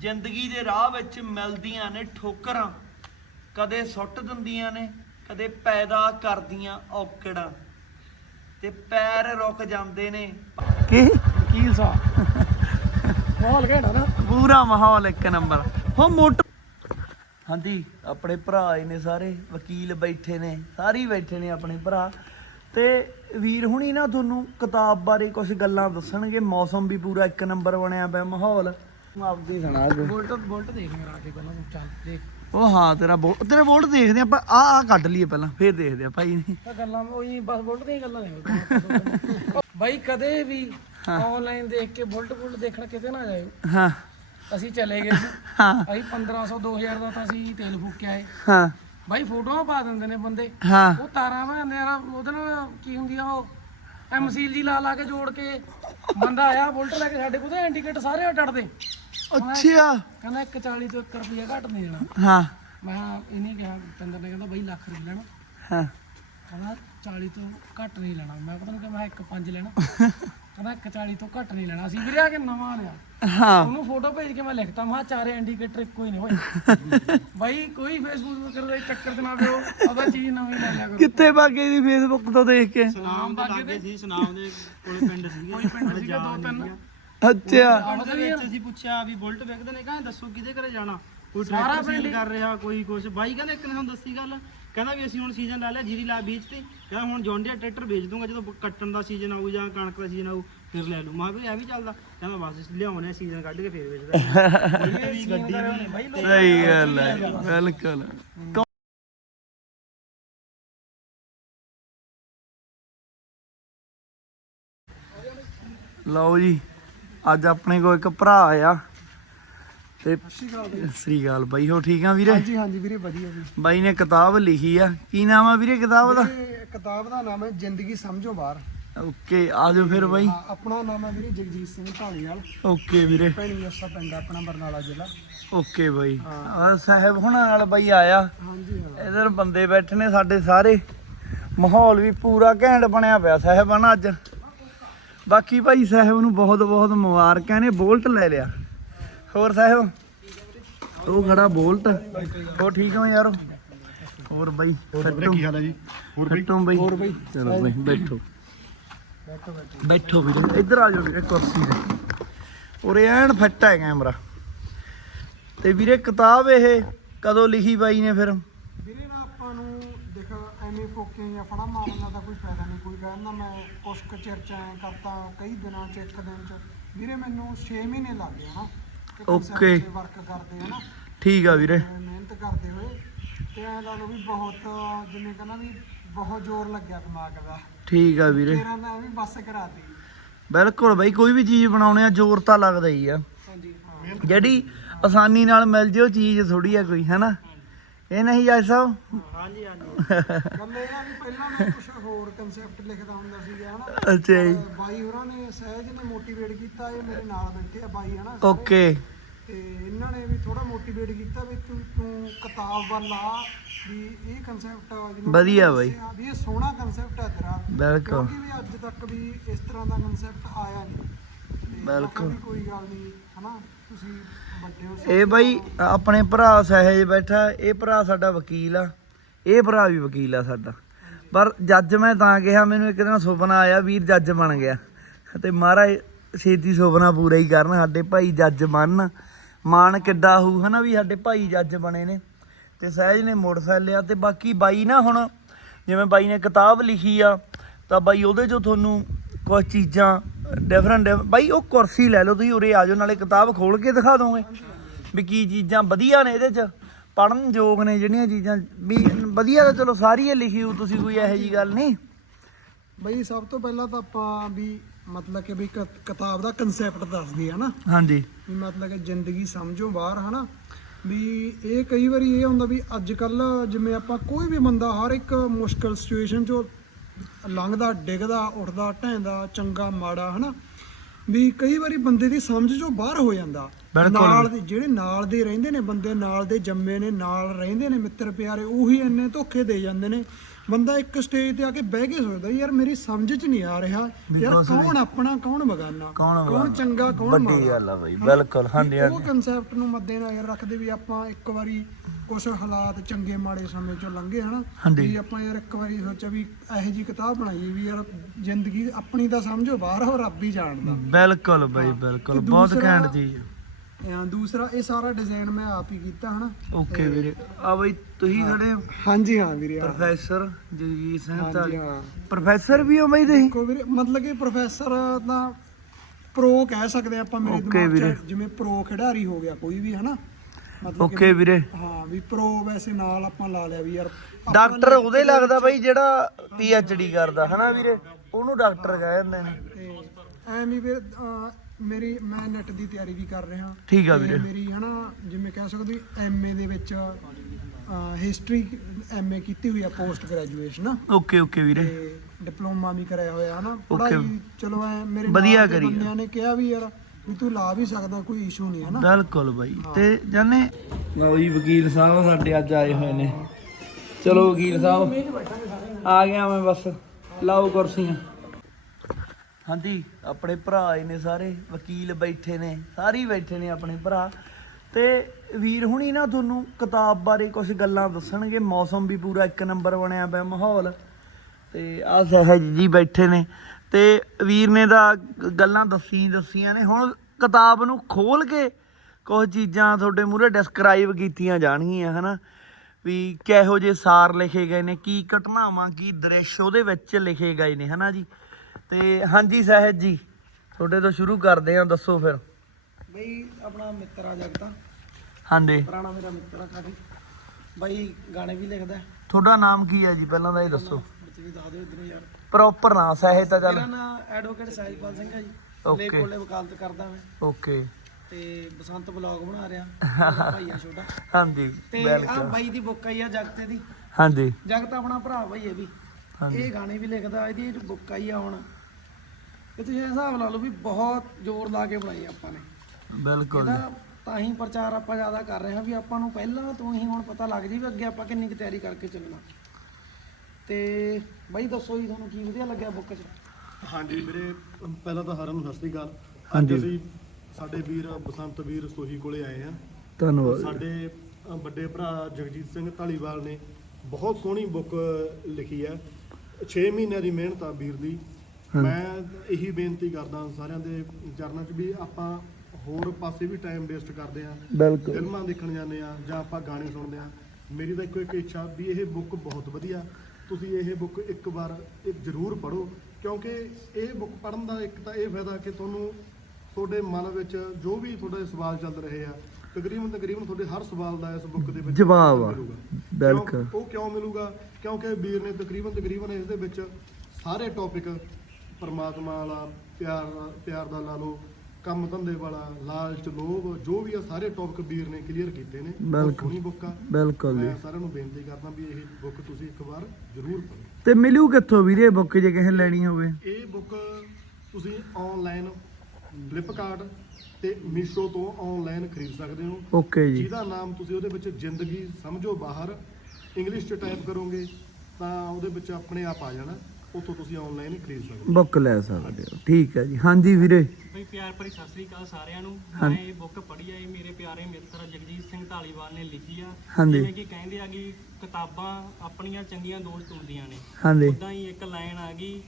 ਜ਼ਿੰਦਗੀ ਦੇ ਰਾਹ ਵਿੱਚ ਮਿਲਦੀਆਂ ਨੇ ਠੋਕਰਾਂ। ਕਦੇ ਸੁੱਟ ਦਿੰਦੀਆਂ ਨੇ ਕਦੇ ਪੈਦਾ ਕਰਦੀਆਂ ਔਕੜਾਂ। ਤੇ ਪੈਰ ਰੁਕ ਜਾਂਦੇ ਨੇ। ਕੀ? ਕੀ ਸਾ ਮਾਹੌਲ ਘੈਂਟਾ ਨਾ। ਪੂਰਾ ਮਾਹੌਲ ਇੱਕ ਨੰਬਰ। ਹੋ ਮੋਟ ਹਾਂਜੀ ਆਪਣੇ ਭਰਾ ਆਏ ਨੇ ਸਾਰੇ ਵਕੀਲ ਬੈਠੇ ਨੇ ਸਾਰੇ ਹੀ ਬੈਠੇ ਨੇ ਆਪਣੇ ਭਰਾ। ਤੇ ਵੀਰ ਹੁਣੀ ਨਾ ਤੁਹਾਨੂੰ ਕਿਤਾਬ ਬਾਰੇ ਕੁਝ ਗੱਲਾਂ ਦੱਸਣਗੇ। ਮੌਸਮ ਵੀ ਪੂਰਾ ਇੱਕ ਨੰਬਰ ਬਣਿਆ ਪਿਆ ਮਾਹੌਲ। ਆਪਦੀ ਸੁਣਾ ਜੋ ਬੋਲਟ ਬੋਲਟ ਦੇਖ ਮੇਰਾ ਆ ਕੇ ਪਹਿਲਾਂ ਤੂੰ ਚੱਲ ਦੇਖ। ਉਹ ਹਾਂ ਤੇਰਾ ਬੋਲ ਤੇਰੇ ਬੋਲਟ ਦੇਖਦੇ ਆਪਾਂ ਆ ਆ ਕੱਢ ਲਈਏ ਪਹਿਲਾਂ ਫੇਰ ਦੇਖਦੇ ਆ ਭਾਈ। ਨੇ ਤਾਂ ਗੱਲਾਂ ਉਹੀ ਬਸ ਬੁਲਟ ਦੀਆਂ ਗੱਲਾਂ ਨੇ। ਬਾਈ ਕਦੇ ਵੀ ਆਨਲਾਈਨ ਦੇਖ ਕੇ ਬੁਲਟ ਬੁਲਟ ਦੇਖਣ ਕਿਤੇ ਨਾ ਜਾਇਓ। ਹਾਂ। ਅਸੀਂ ਚਲੇ ਗਏ ਸੀ। ਹਾਂ। ਅਸੀਂ 1500 2000 ਦਾ ਤਾਂ ਅਸੀਂ ਤੇਲ ਫੂਕ ਕੇ ਆਏ ਹਾਂ। ਬਾਈ ਫੋਟੋਆਂ ਪਾ ਦਿੰਦੇ ਨੇ ਬੰਦੇ। ਹਾਂ। ਉਹ ਤਾਰਾਂ ਉਹਦੇ ਨਾਲ ਕੀ ਹੁੰਦੀ ਆ ਉਹ ਐਮਸੀਲ ਜੀ ਲਾ ਲਾ ਕੇ ਜੋੜ ਕੇ ਬੰਦਾ ਆਇਆ ਬੁਲਟ ਲੈ ਕੇ ਸਾਡੇ ਕੋਲ ਤੇ ਇੰਡੀਕੇਟ ਸਾਰੇ ਟੱਟਦੇ। ਅੱਛਾ ਕਹਿੰਦਾ 140 ਤੋਂ 1 ਰੁਪਿਆ ਘੱਟ ਨਹੀਂ ਦੇਣਾ। ਹਾਂ। ਮੈਂ ਕਿਹਾ ਇਹਨੇ ਕਿਹਾ ਤੰਦਰ ਨੇ ਕਹਿੰਦਾ ਬਾਈ ਲੱਖ ਰੁਪਏ ਲੈਣਾ। ਹਾਂ। ਕਹਿੰਦਾ 40 ਤੋਂ ਘੱਟ ਨਹੀਂ ਲੈਣਾ। ਮੈਂ ਪਤਾ ਨਹੀਂ ਕਿ ਮੈਂ 1.5 ਲੈਣਾ। ਕਹਿੰਦਾ 140 ਤੋਂ ਘੱਟ ਨਹੀਂ ਲੈਣਾ। ਅਸੀਂ ਵੀਰੇ ਆ ਕੇ ਨਵਾਂ ਲਿਆ। ਹਾਂ। ਉਹਨੂੰ ਫੋਟੋ ਭੇਜ ਕੇ ਮੈਂ ਲਿਖਤਾ। ਮੈਂ ਚਾਰੇ ਇੰਡੀਕੇਟਰ ਇੱਕੋ ਹੀ ਨੇ ਹੋਏ ਬਾਈ ਕੋਈ ਫੇਸਬੁੱਕ ਕਰਦੇ ਚੱਕਰ ਚ ਨਾ ਪਿਓ। ਉਹਦਾ ਚੀਜ਼ ਨਵੀਂ ਲੈ ਲਿਆ ਕਰੋ। ਕਿੱਥੇ ਭਾਗੇ ਦੀ ਫੇਸਬੁੱਕ ਤੋਂ ਦੇਖ ਕੇ? ਨਾਮ ਦਾ ਅੱਗੇ ਸੀ ਸੁਨਾਮ ਦੇ ਕੋਲੇ ਪਿੰਡ ਸੀਗੇ। ਕੋਈ ਪਿੰਡ ਸੀਗਾ ਦੋ ਤਿੰਨ। ਅੱਛਾ। ਉਹਦੇ ਵਿੱਚ ਅਸੀਂ ਪੁੱਛਿਆ ਵੀ ਬੁਲਟ ਵੇਖਦੇ ਨੇ ਕਹਿੰਦੇ ਦੱਸੋ ਕਿਹਦੇ ਘਰੇ ਜਾਣਾ? ਕੋਈ ਟਰੈਕਟਰ ਸੀਲ ਕਰ ਰਿਹਾ ਕੋਈ ਕੁਛ। ਬਾਈ ਕਹਿੰਦਾ ਇੱਕ ਨੇ ਸਾਨੂੰ ਦੱਸੀ ਗੱਲ ਕਹਿੰਦਾ ਵੀ ਅਸੀਂ ਹੁਣ ਸੀਜ਼ਨ ਲਾ ਲਿਆ ਜੀਰੀ ਲਾ ਬੀਜ ਤੇ। ਕਹਿੰਦਾ ਹੁਣ ਜੌਂਡੀਆ ਟਰੈਕਟਰ ਵੇਚ ਦੂੰਗਾ ਜਦੋਂ ਕੱਟਣ ਦਾ ਸੀਜ਼ਨ ਆਊ ਜਾਂ ਕਣਕ ਦਾ ਸੀਜ਼ਨ ਆਊ ਫਿਰ ਲੈ ਲੂ ਮਾਂ ਵੀ ਐਵੇਂ ਚੱਲਦਾ। ਕਹਿੰਦਾ ਬਸ ਲਿਆਉਣੇ ਸੀਜ਼ਨ ਕੱਢ ਕੇ ਫੇਰ ਵੇਚਦਾ ਇਹ ਗੱਡੀ ਵੀ ਬਾਈ ਲੋਕ ਸਹੀ ਗੱਲ ਹੈ ਬਿਲਕੁਲ। ਲਓ ਜੀ। ਅੱਜ ਆਪਣੇ ਕੋਲ ਇੱਕ ਭਰਾ ਆਇਆ ਤੇ ਸ੍ਰੀ ਅਕਾਲ ਬਾਈ ਹੋ ਠੀਕ ਆ ਵੀਰੇ? ਹਾਂਜੀ ਹਾਂਜੀ ਵੀਰੇ ਵਧੀਆ ਜੀ। ਬਾਈ ਨੇ ਕਿਤਾਬ ਲਿਖੀ ਆ। ਕੀ ਨਾਮ ਆ ਵੀਰੇ ਕਿਤਾਬ ਦਾ? ਕਿਤਾਬ ਦਾ ਨਾਮ ਹੈ ਜ਼ਿੰਦਗੀ ਸਮਝੋ ਬਾਹਰ। ਓਕੇ ਆਜੋ ਫਿਰ ਬਾਈ। ਆਪਣਾ ਨਾਮ ਹੈ ਵੀਰੇ ਜਗਜੀਤ ਸਿੰਘ ਢਾਲੀਵਾਲ। ਓਕੇ ਵੀਰੇ। ਭੈਣੀ ਅਸਾ ਪਿੰਡ ਆਪਣਾ ਬਰਨਾਲਾ ਜ਼ਿਲ੍ਹਾ। ਓਕੇ ਬਾਈ। ਆ ਸਾਹਿਬ ਹੁਣਾਂ ਨਾਲ ਬਾਈ ਆਇਆ। ਹਾਂਜੀ ਇਧਰ ਬੰਦੇ ਬੈਠੇ ਨੇ ਸਾਡੇ ਸਾਰੇ। ਮਾਹੌਲ ਵੀ ਪੂਰਾ ਘੈਂਟ ਬਣਿਆ ਪਿਆ। ਸਾਹਿਬ ਨਾ ਅੱਜ। ਬਾਕੀ ਭਾਈ ਸਾਹਿਬ ਨੂੰ ਬਹੁਤ ਬਹੁਤ ਮੁਬਾਰਕਾਂ ਨੇ ਬੋਲਟ ਲੈ ਲਿਆ। ਹੋਰ ਸਾਹਿਬ? ਉਹ ਖੜਾ ਬੋਲਟ। ਉਹ ਠੀਕ ਹੋ ਯਾਰ? ਹੋਰ ਬਾਈ ਹੋਰ ਕੀ ਹਾਲ ਹੈ ਜੀ? ਹੋਰ ਬਾਈ? ਬਾਈ। ਹੋਰ ਬਾਈ? ਚਲੋ ਬਾਈ ਬੈਠੋ। ਬੈਠੋ ਵੀਰੇ ਇੱਧਰ ਆ ਜਾਓ ਵੀਰੇ ਕੁਰਸੀ ਤੇ ਉਰੇ ਐਨ ਫਿੱਟ ਹੈ ਕੈਮਰਾ। ਤੇ ਵੀਰੇ ਕਿਤਾਬ ਇਹ ਕਦੋਂ ਲਿਖੀ ਬਾਈ ਨੇ ਫਿਰ? ਵੀਰੇ ਨਾ ਆਪਾਂ ਨੂੰ ਦੇਖ ਐਵੇਂ ਫੋਕੇ ਜਾਂ ਫੜਾ ਮਾਰਨ ਦਾ ਕੋਈ ਫਾਇਦਾ ਨਹੀਂ ਕੋਈ ਕਹਿੰਦਾ ਮੈਂ ਕੁਛ ਕੁ ਚਿਰ ਚ ਐਂ ਕਰਤਾ ਕਈ ਦਿਨਾਂ ਚ ਇੱਕ ਦਿਨ ਚ। ਵੀਰੇ ਮੈਨੂੰ 6 ਮਹੀਨੇ ਲੱਗ ਗਏ ਹਨਾ? Okay. ਵਰਕ ਕਰਦੇ ਹਨਾ? ਠੀਕ ਆ ਵੀਰੇ। ਮਿਹਨਤ ਕਰਦੇ ਹੋਏ ਤੇ ਐਂ ਲਾ ਲਓ ਵੀ ਬਹੁਤ ਜਿਵੇਂ ਕਹਿੰਦਾ ਵੀ ਬਹੁਤ ਜ਼ੋਰ ਲੱਗਿਆ ਦਿਮਾਗ ਦਾ। ਠੀਕ ਆ ਵੀਰੇ। ਤੇਰਾ ਨਾ ਐਵੇਂ ਬੱਸ ਕਰਾਤੀ ਬਿਲਕੁਲ ਬਾਈ ਕੋਈ ਵੀ ਚੀਜ਼ ਬਣਾਉਣੇ ਆ ਜ਼ੋਰ ਤਾਂ ਲੱਗਦਾ ਹੀ ਆ। ਹਾਂਜੀ ਹਾਂ। ਜਿਹੜੀ ਆਸਾਨੀ ਨਾਲ ਮਿਲ ਜੇ ਉਹ ਚੀਜ਼ ਥੋੜੀ ਆ ਕੋਈ ਹੈਨਾ? ਇਹ ਨਹੀਂ ਜੱਜ ਸਾਹਿਬ? ਹਾਂਜੀ ਹਾਂਜੀ। ਗੱਲ ਆ ਵੀ ਪਹਿਲਾਂ ਮੈਂ ਕੁਝ ਹੋਰ ਕਨਸੈਪਟ ਲਿਖਦਾ ਹੁੰਦਾ ਸੀਗਾ ਹਨਾ? ਅੱਛਾ ਜੀ। ਪਰ ਬਾਈ ਹੋਰਾਂ ਨੇ ਸਹਿਜ ਨੇ ਮੋਟੀਵੇਟ ਕੀਤਾ ਇਹ ਮੇਰੇ ਨਾਲ ਬੈਠੇ ਆ ਬਾਈ ਹਨਾ ਸਾਰੇ। ਓਕੇ। ਤੇ ਇਹਨਾਂ ਨੇ ਵੀ ਥੋੜਾ ਮੋਟੀਵੇਟ ਕੀਤਾ ਵੀ ਤੂੰ ਤੂੰ ਕਿਤਾਬ ਵੱਲ ਆ ਵੀ ਇਹ ਕਨਸੈਪਟ ਵਧੀਆ ਬਾਈ। ਵੀ ਇਹ ਸੋਹਣਾ ਕਨਸੈਪਟ ਹੈ ਤੇਰਾ। ਬਿਲਕੁਲ। ਕਿਉਂਕਿ ਵੀ ਅੱਜ ਤੱਕ ਵੀ ਇਸ ਤਰ੍ਹਾਂ ਦਾ ਕਨਸੈਪਟ ਆਇਆ ਨਹੀਂ। ਤੇ ਬਿਲਕੁਲ। ਵੀ ਕੋਈ ਗੱਲ ਨਹੀਂ ਹਨਾ? ਇਹ ਬਾਈ, ਆਪਣੇ ਭਰਾ ਸਹਿਜ ਬੈਠਾ, ਇਹ ਭਰਾ ਸਾਡਾ ਵਕੀਲ ਆ। ਇਹ ਭਰਾ ਵੀ ਵਕੀਲ ਆ ਸਾਡਾ। ਪਰ ਜੱਜ ਮੈਂ ਤਾਂ ਕਿਹਾ, ਮੈਨੂੰ ਇੱਕ ਦਿਨ ਸੁਪਨਾ ਆਇਆ ਵੀਰ ਜੱਜ ਬਣ ਗਿਆ। ਤੇ ਮਹਾਰਾਜ, ਛੇਤੀ ਸੁਪਨਾ ਪੂਰਾ ਹੀ ਕਰਨ, ਸਾਡੇ ਭਾਈ ਜੱਜ ਬਣਨ ਮਾਣ ਕਿੱਡਾ ਹੋਊ, ਹਨਾ ਵੀ ਸਾਡੇ ਭਾਈ ਜੱਜ ਬਣੇ ਨੇ। ਤੇ ਸਹਿਜ ਨੇ ਮੋਟਰਸਾਈਕਲ ਲਿਆ ਤੇ ਬਾਕੀ ਬਾਈ ਨਾ ਹੁਣ, ਜਿਵੇਂ ਬਾਈ ਨੇ ਕਿਤਾਬ ਲਿਖੀ ਆ, ਤਾਂ ਬਾਈ ਉਹਦੇ ਚੋਂ ਤੁਹਾਨੂੰ ਕੁਝ ਚੀਜ਼ਾਂ ਡਿਫਰੈਂਟ ਬਾਈ ਉਹ ਕੁਰਸੀ ਲੈ ਲਓ ਤੁਸੀਂ ਉਰੇ ਆ ਜਾਓ ਨਾਲੇ ਕਿਤਾਬ ਖੋਲ ਕੇ ਦਿਖਾ ਦੋਗੇ ਵੀ ਕੀ ਚੀਜ਼ਾਂ ਵਧੀਆ ਨੇ ਇਹਦੇ ਚ। ਪੜਨ ਯੋਗ ਨੇ ਜਿਹੜੀਆਂ ਚੀਜ਼ਾਂ। ਵੀ ਵਧੀਆ ਤਾਂ ਚਲੋ ਸਾਰੀ ਹੀ ਲਿਖੀ ਹੋ ਤੁਸੀਂ ਕੋਈ ਇਹੋ ਜੀ ਗੱਲ ਨਹੀਂ। ਬਈ ਸਭ ਤੋਂ ਪਹਿਲਾਂ ਤਾਂ ਆਪਾਂ ਵੀ ਮਤਲਬ ਕਿ ਵੀ ਕ- ਕਿਤਾਬ ਦਾ ਕਨਸੈਪਟ ਦੱਸਦੇ ਆ ਨਾ। ਹਾਂਜੀ। ਵੀ ਮਤਲਬ ਕਿ ਜ਼ਿੰਦਗੀ ਸਮਝੋ ਬਾਹਰ ਹਨਾ। ਵੀ ਇਹ ਕਈ ਵਾਰੀ ਇਹ ਹੁੰਦਾ ਵੀ ਅੱਜ ਕੱਲ ਜਿਵੇਂ ਆਪਾਂ ਕੋਈ ਵੀ ਬੰਦਾ ਹਰ ਇੱਕ ਮੁਸ਼ਕਲ ਸਿਚੁਏਸ਼ਨ ਚੋਂ ਲੰਘਦਾ ਡਿੱਗਦਾ ਉੱਠਦਾ ਢਹਿੰਦਾ ਚੰਗਾ ਮਾੜਾ ਹਨਾ? ਵੀ ਕਈ ਵਾਰੀ ਬੰਦੇ ਦੀ ਸਮਝ ਚੋਂ ਬਾਹਰ ਹੋ ਜਾਂਦਾ। ਨਾਲ ਦੇ ਜਿਹੜੇ ਨਾਲ ਦੇ ਰਹਿੰਦੇ ਨੇ ਬੰਦੇ ਨਾਲ ਦੇ ਜੰਮੇ ਨੇ ਨਾਲ ਰਹਿੰਦੇ ਨੇ ਮਿੱਤਰ ਪਿਆਰੇ ਉਹੀ ਇੰਨੇ ਧੋਖੇ ਦੇ ਜਾਂਦੇ ਨੇ। ਬੰਦਾ ਇੱਕ ਸਟੇਜ ਤੇ ਆ ਕੇ ਬਹਿ ਕੇ ਸੋਚਦਾ ਯਾਰ ਮੇਰੀ ਸਮਝ 'ਚ ਨਹੀਂ ਆ ਰਿਹਾ ਯਾਰ ਕੌਣ ਆਪਣਾ ਕੌਣ ਬਗਾਨਾ? ਕੌਣ ਕੌਣ ਚੰਗਾ ਕੌਣ ਵੱਡੀ ਮਾੜਾ? ਗੱਲ ਆ ਬਈ ਬਿਲਕੁਲ ਹਾਂਜੀ ਉਹ ਕਨਸੈਪਟ ਨੂੰ ਮੱਦੇ ਨਜ਼ਰ ਰੱਖਦੇ ਵੀ ਆਪਾਂ ਇੱਕ ਵਾਰੀ ਕੁਝ ਹਾਲਾਤ ਚੰਗੇ ਮਾੜੇ ਸਮੇਂ ਚੋਂ ਲੰਘੇ ਹਨਾ। ਵੀ ਆਪਾਂ ਯਾਰ ਇੱਕ ਵਾਰੀ ਸੋਚਿਆ ਵੀ ਇਹੋ ਜੀ ਕਿਤਾਬ ਬਣਾਈਏ ਵੀ ਯਾਰ ਜ਼ਿੰਦਗੀ ਆਪਣੀ ਤਾਂ ਸਮਝੋ ਬਾਹਰ ਆ, ਉਹ ਰੱਬ ਹੀ ਜਾਣਦਾ। ਬਿਲਕੁਲ ਬਈ ਬਿਲਕੁਲ ਬਹੁਤ ਘੈਂਟ ਚੀਜ਼। ਅਹ ਦੂਸਰਾ ਇਹ ਸਾਰਾ ਡਿਜ਼ਾਈਨ ਮੈਂ ਆਪ ਹੀ ਕੀਤਾ ਹਨਾ? ਓਕੇ ਵੀਰੇ। ਆ ਬਈ ਤੁਸੀਂ ਹੋ। ਹਾਂਜੀ ਹਾਂ ਵੀਰੇ ਆਹ। ਪ੍ਰੋਫੈਸਰ ਜਗਜੀਤ ਸਿੰਘ ਹਾਂਜੀ ਹਾਂ। ਪ੍ਰੋਫੈਸਰ ਵੀ ਹੋ ਬਈ ਤੁਸੀਂ? ਕੋ ਵੀਰੇ ਮਤਲਬ ਕਿ ਪ੍ਰੋਫੈਸਰ ਤਾਂ ਪ੍ਰੋ ਕਹਿ ਸਕਦੇ ਆਪਾਂ ਮੇਰੇ Okay ਦਿਮਾਗ ਵੀਰੇ। 'ਚ ਜਿਵੇਂ ਪ੍ਰੋ ਖਿਡਾਰੀ ਹੋ ਗਿਆ ਕੋਈ ਵੀ ਹਨਾ? ਮਤਲਬ ਕਿ ਓਕੇ ਵੀਰੇ। ਹਾਂ ਵੀ ਪ੍ਰੋ ਵੈਸੇ ਨਾਲ ਆਪਾਂ ਲਾ ਲਿਆ ਵੀ ਯਾਰ ਆਪਾਂ ਡਾਕਟਰ ਉਹਦੇ ਲੱਗਦਾ ਬਈ ਜਿਹੜਾ ਪੀ ਐਚ ਡੀ ਕਰਦਾ ਹਨਾ ਵੀਰੇ? ਉਹਨੂੰ ਡਾਕਟਰ ਕਹਿ ਜਾਂਦੇ ਨੇ। ਤੇ ਐਵੇਂ ਹੀ ਅਹ, ਮੇਰੀ ਮੈਂ ਨੈਟ ਦੀ ਤਿਆਰੀ ਵੀ ਕਰ ਰਿਹਾ। ਠੀਕ ਆ ਤੇ ਵੀਰੇ। ਮੇਰੀ ਹਨਾ ਜਿਵੇਂ ਕਹਿ ਸਕਦੇ ਐਮਏ ਦੇ ਵਿੱਚ ਹਿਸਟਰੀ ਐਮਏ ਕੀਤੀ ਹੋਈ ਆ ਪੋਸਟ ਗ੍ਰੈਜੂਏਸ਼ਨ ਓਕੇ ਓਕੇ ਵੀਰੇ। ਡਿਪਲੋਮਾ ਵੀ ਕਰਿਆ ਹੋਇਆ ਹਨਾ। ਪੜ੍ਹਾਈ ਚਲੋ ਐ ਮੇਰੇ ਵਧੀਆ ਕਰੀ ਆ। ਬੰਦਿਆਂ ਨੇ ਕਿਹਾ ਵੀ ਯਾਰ ਵੀ ਤੂੰ ਲਾ ਵੀ ਸਕਦਾ ਕੋਈ ਇਸ਼ੂ ਨਹੀਂ ਹਨਾ। ਬਿਲਕੁਲ ਬਾਈ। ਤੇ ਜਾਨੇ? ਲਓ ਜੀ ਵਕੀਲ ਸਾਹਿਬ ਸਾਡੇ ਅੱਜ ਆਏ ਹੋਏ ਨੇ। ਚਲੋ ਵਕੀਲ ਸਾਹਿਬ ਆ ਗਿਆ ਮੈਂ ਬਸ। ਲਾਓ ਕੁਰਸੀਆਂ। ਹਾਂਜੀ ਆਪਣੇ ਭਰਾ ਆਏ ਨੇ ਸਾਰੇ ਵਕੀਲ ਬੈਠੇ ਨੇ ਸਾਰੇ ਹੀ ਬੈਠੇ ਨੇ ਆਪਣੇ ਭਰਾ। ਤੇ ਵੀਰ ਹੁਣੀ ਨਾ ਤੁਹਾਨੂੰ ਕਿਤਾਬ ਬਾਰੇ ਕੁਝ ਗੱਲਾਂ ਦੱਸਣਗੇ। ਮੌਸਮ ਵੀ ਪੂਰਾ ਇੱਕ ਨੰਬਰ ਬਣਿਆ ਪਿਆ ਮਾਹੌਲ। ਤੇ ਆ ਸਹਿਜ ਜੀ ਬੈਠੇ ਨੇ। ਤੇ ਵੀਰ ਨੇ ਤਾਂ ਗੱਲਾਂ ਦੱਸੀ ਦੱਸੀਆਂ ਨੇ। ਹੁਣ ਕਿਤਾਬ ਨੂੰ ਖੋਲ ਕੇ ਕੁਝ ਚੀਜ਼ਾਂ ਤੁਹਾਡੇ ਮੂਹਰੇ ਡਿਸਕ੍ਰਾਈਬ ਕੀਤੀਆਂ ਜਾਣਗੀਆਂ, ਹਨਾ? ਵੀ ਕਿਹੋ ਜਿਹੇ ਸਾਰ ਲਿਖੇ ਗਏ ਨੇ, ਕੀ ਘਟਨਾਵਾਂ, ਕੀ ਦ੍ਰਿਸ਼ ਉਹਦੇ ਵਿੱਚ ਲਿਖੇ ਗਏ ਨੇ, ਹਨਾ ਜੀ? ਤੇ ਹਾਂਜੀ ਸਹਿਜ ਜੀ, ਤੁਹਾਡੇ ਤੋਂ ਸ਼ੁਰੂ ਕਰਦੇ ਹਾਂ, ਦੱਸੋ ਫਿਰ। ਬਈ ਆਪਣਾ ਮਿੱਤਰ ਆ ਜਗਤਾ। ਹਾਂਜੀ। ਪੁਰਾਣਾ ਮੇਰਾ ਮਿੱਤਰ ਆ ਕਾਫੀ। ਬਾਈ ਗਾਣੇ ਵੀ ਲਿਖਦਾ ਹੈ। ਤੁਹਾਡਾ ਨਾਮ ਕੀ ਹੈ ਜੀ? ਪਹਿਲਾਂ ਤਾਂ ਇਹ ਦੱਸੋ। ਵਿੱਚ ਵੀ ਦੱਸ ਦਿਓ ਇਧਰੋਂ ਯਾਰ। ਪ੍ਰੋਪਰ ਨਾਮ ਸਹਿਜ ਤਾਂ ਚੱਲ। ਮੇਰਾ ਨਾਮ ਐਡਵੋਕੇਟ ਸਾਹਿਬਪਾਲ ਸਿੰਘ ਹੈ ਜੀ. ਲੈ ਕੋਲੇ ਵਕਾਲਤ ਕਰਦਾ ਮੈਂ। ਓਕੇ ਤੇ ਬਸੰਤ ਬਲੌਗ ਬਣਾ ਰਿਹਾ। ਮੇਰਾ ਭਾਈ ਆ ਛੋਟਾ। ਹਾਂਜੀ ਤੇ ਆ ਬਾਈ ਦੀ ਬੁੱਕ ਆਈ ਆ ਜਗਤੇ ਦੀ। ਹਾਂਜੀ। ਜਗਤ ਆਪਣਾ ਭਰਾ ਬਾਈ ਇਹ ਵੀ। ਹਾਂਜੀ। ਇਹ ਗਾਣੇ ਵੀ ਲਿਖਦਾ ਇਹਦੀ ਬੁੱਕ ਆਈ ਆ ਹੁਣ। ਇਹ ਤੁਸੀਂ ਹਿਸਾਬ ਲਾ ਲਓ ਵੀ ਬਹੁਤ ਜ਼ੋਰ ਲਾ ਕੇ ਬਣਾਈ ਆਪਾਂ ਨੇ। ਬਿਲਕੁਲ। ਇਹਦਾ ਤਾਂ ਹੀ ਪ੍ਰਚਾਰ ਆਪਾਂ ਜ਼ਿਆਦਾ ਕਰ ਰਹੇ ਹਾਂ ਵੀ ਆਪਾਂ ਨੂੰ ਪਹਿਲਾਂ ਤੋਂ ਹੀ ਹੁਣ ਪਤਾ ਲੱਗ ਜੀ ਵੀ ਅੱਗੇ ਆਪਾਂ ਕਿੰਨੀ ਕੁ ਤਿਆਰੀ ਕਰਕੇ ਚੱਲਣਾ। ਤੇ ਬਾਈ ਦੱਸੋ ਜੀ ਤੁਹਾਨੂੰ ਕੀ ਵਧੀਆ ਲੱਗਿਆ ਬੁੱਕ 'ਚ? ਹਾਂਜੀ ਵੀਰੇ ਪਹਿਲਾਂ ਤਾਂ ਸਾਰਿਆਂ ਨੂੰ ਸਤਿ ਸ੍ਰੀ ਅਕਾਲ। ਅੱਜ ਅਸੀਂ ਸਾਡੇ ਵੀਰ ਬਸੰਤ ਵੀਰ ਸੋਹੀ ਕੋਲੇ ਆਏ ਆ ਧੰਨਵਾਦ। ਸਾਡੇ ਅ, ਵੱਡੇ ਭਰਾ ਜਗਜੀਤ ਸਿੰਘ ਢਾਲੀਵਾਲ ਨੇ ਬਹੁਤ ਸੋਹਣੀ ਬੁੱਕ ਲਿਖੀ ਹੈ। 6 ਮਹੀਨਿਆਂ ਦੀ ਮਿਹਨਤ ਆ ਵੀਰ ਦੀ। ਮੈਂ ਇਹੀ ਬੇਨਤੀ ਕਰਦਾ ਸਾਰਿਆਂ ਦੇ ਚਰਨਾਂ 'ਚ ਵੀ ਆਪਾਂ ਹੋਰ ਪਾਸੇ ਵੀ ਟਾਈਮ ਵੇਸਟ ਕਰਦੇ ਆ ਬਿਲਕੁਲ ਫਿਲਮਾਂ ਦੇਖਣ ਜਾਂਦੇ ਆ ਜਾਂ ਆਪਾਂ ਗਾਣੇ ਸੁਣਦੇ ਆ ਮੇਰੀ ਤਾਂ ਇੱਕੋ ਇੱਕ ਇੱਛਾ ਵੀ ਇਹ ਬੁੱਕ ਬਹੁਤ ਵਧੀਆ ਤੁਸੀਂ ਇਹ ਬੁੱਕ ਇੱਕ ਵਾਰ ਇਹ ਜ਼ਰੂਰ ਪੜ੍ਹੋ ਕਿਉਂਕਿ ਇਹ ਬੁੱਕ ਪੜ੍ਹਨ ਦਾ ਇੱਕ ਤਾਂ ਇਹ ਫਾਇਦਾ ਕਿ ਤੁਹਾਨੂੰ ਤੁਹਾਡੇ ਮਨ ਵਿੱਚ ਜੋ ਵੀ ਤੁਹਾਡੇ ਸਵਾਲ ਚੱਲ ਰਹੇ ਆ ਤਕਰੀਬਨ ਤਕਰੀਬਨ ਤੁਹਾਡੇ ਹਰ ਸਵਾਲ ਦਾ ਇਸ ਬੁੱਕ ਦੇ ਵਿੱਚ ਜਵਾਬ ਆ। ਮਿਲੂਗਾ। ਬਿਲਕੁਲ। ਕਿਉਂ- ਉਹ ਕਿਉਂ ਮਿਲੂਗਾ ਕਿਉਂਕਿ ਵੀਰ ਨੇ ਤਕਰੀਬਨ ਤਕਰੀਬਨ ਇਸ ਦੇ ਵਿੱਚ ਸਾਰੇ ਟੌਪਿਕ ਪਰਮਾਤਮਾ ਵਾਲਾ ਪਿਆਰ ਪਿਆਰ ਦਾ ਲਾ ਲਓ ਕੰਮ ਧੰਦੇ ਵਾਲਾ ਲਾਲਚ ਲੋਭ ਜੋ ਵੀ ਆ ਸਾਰੇ ਟੌਪਿਕ ਵੀਰ ਨੇ ਕਲੀਅਰ ਕੀਤੇ ਨੇ। ਬਹੁਤ ਬਿਲਕੁਲ। ਸੋਹਣੀ ਬੁੱਕ ਆ। ਬਿਲਕੁਲ ਜੀ। ਮੈਂ ਸਾਰਿਆਂ ਨੂੰ ਬੇਨਤੀ ਕਰਦਾ ਵੀ ਇਹ ਬੁੱਕ ਤੁਸੀਂ ਇੱਕ ਵਾਰ ਜ਼ਰੂਰ ਪੜ੍ਹੋ। ਤੇ ਮਿਲੂ ਕਿੱਥੋਂ ਵੀਰੇ ਬੁੱਕ ਜੇ ਕਿਸੇ ਲੈਣੀ ਹੋਵੇ? ਇਹ ਬੁੱਕ ਤੁਸੀਂ ਆਨਲਾਈਨ ਫਲਿੱਪਕਾਰਟ ਤੇ ਮੀਸ਼ੋ ਤੋਂ ਆਨਲਾਈਨ ਖਰੀਦ ਸਕਦੇ ਹੋ। ਓਕੇ ਜੀ। ਜਿਹਦਾ ਨਾਮ ਤੁਸੀਂ ਉਹਦੇ ਵਿੱਚ ਜ਼ਿੰਦਗੀ ਸਮਝੋ ਬਾਹਰ। ਇੰਗਲਿਸ਼ 'ਚ ਟਾਈਪ ਕਰੋਗੇ ਤਾਂ ਉਹਦੇ ਵਿੱਚ ਆਪਣੇ ਆਪ ਆ ਜਾਣਾ। ਉੱਥੋਂ ਤੁਸੀਂ ਆਨਲਾਈਨ ਖਰੀਦ ਸਕਦੇ ਹੋ। ਬੁੱਕ ਲੈ ਸਕਦੇ ਹੋ। ਠੀਕ ਹੈ ਜੀ। ਹਾਂਜੀ ਵੀਰੇ। ਬਈ ਪਿਆਰ ਭਰੀ ਸਤਿ ਸ੍ਰੀ ਅਕਾਲ ਸਾਰਿਆਂ ਨੂੰ। ਮੈਂ ਇਹ ਬੁੱਕ ਪੜ੍ਹੀ ਆ ਇਹ ਮੇਰੇ ਪਿਆਰੇ ਮਿੱਤਰ ਜਗਜੀਤ ਸਿੰਘ ਢਾਲੀਵਾਲ ਨੇ ਲਿਖੀ ਆ। ਹਾਂਜੀ। ਜਿਵੇਂ ਕਿ ਕਹਿੰਦੇ ਆ ਕਿ ਕਿਤਾਬਾਂ ਆਪਣੀਆਂ ਚੰਗੀਆਂ ਦੋਸਤ ਹੁੰਦੀਆਂ ਨੇ। ਹਾਂਜੀ। ਉਦਾਂ ਹੀ ਇੱਕ ਲਾਈਨ ਆ ਗਈ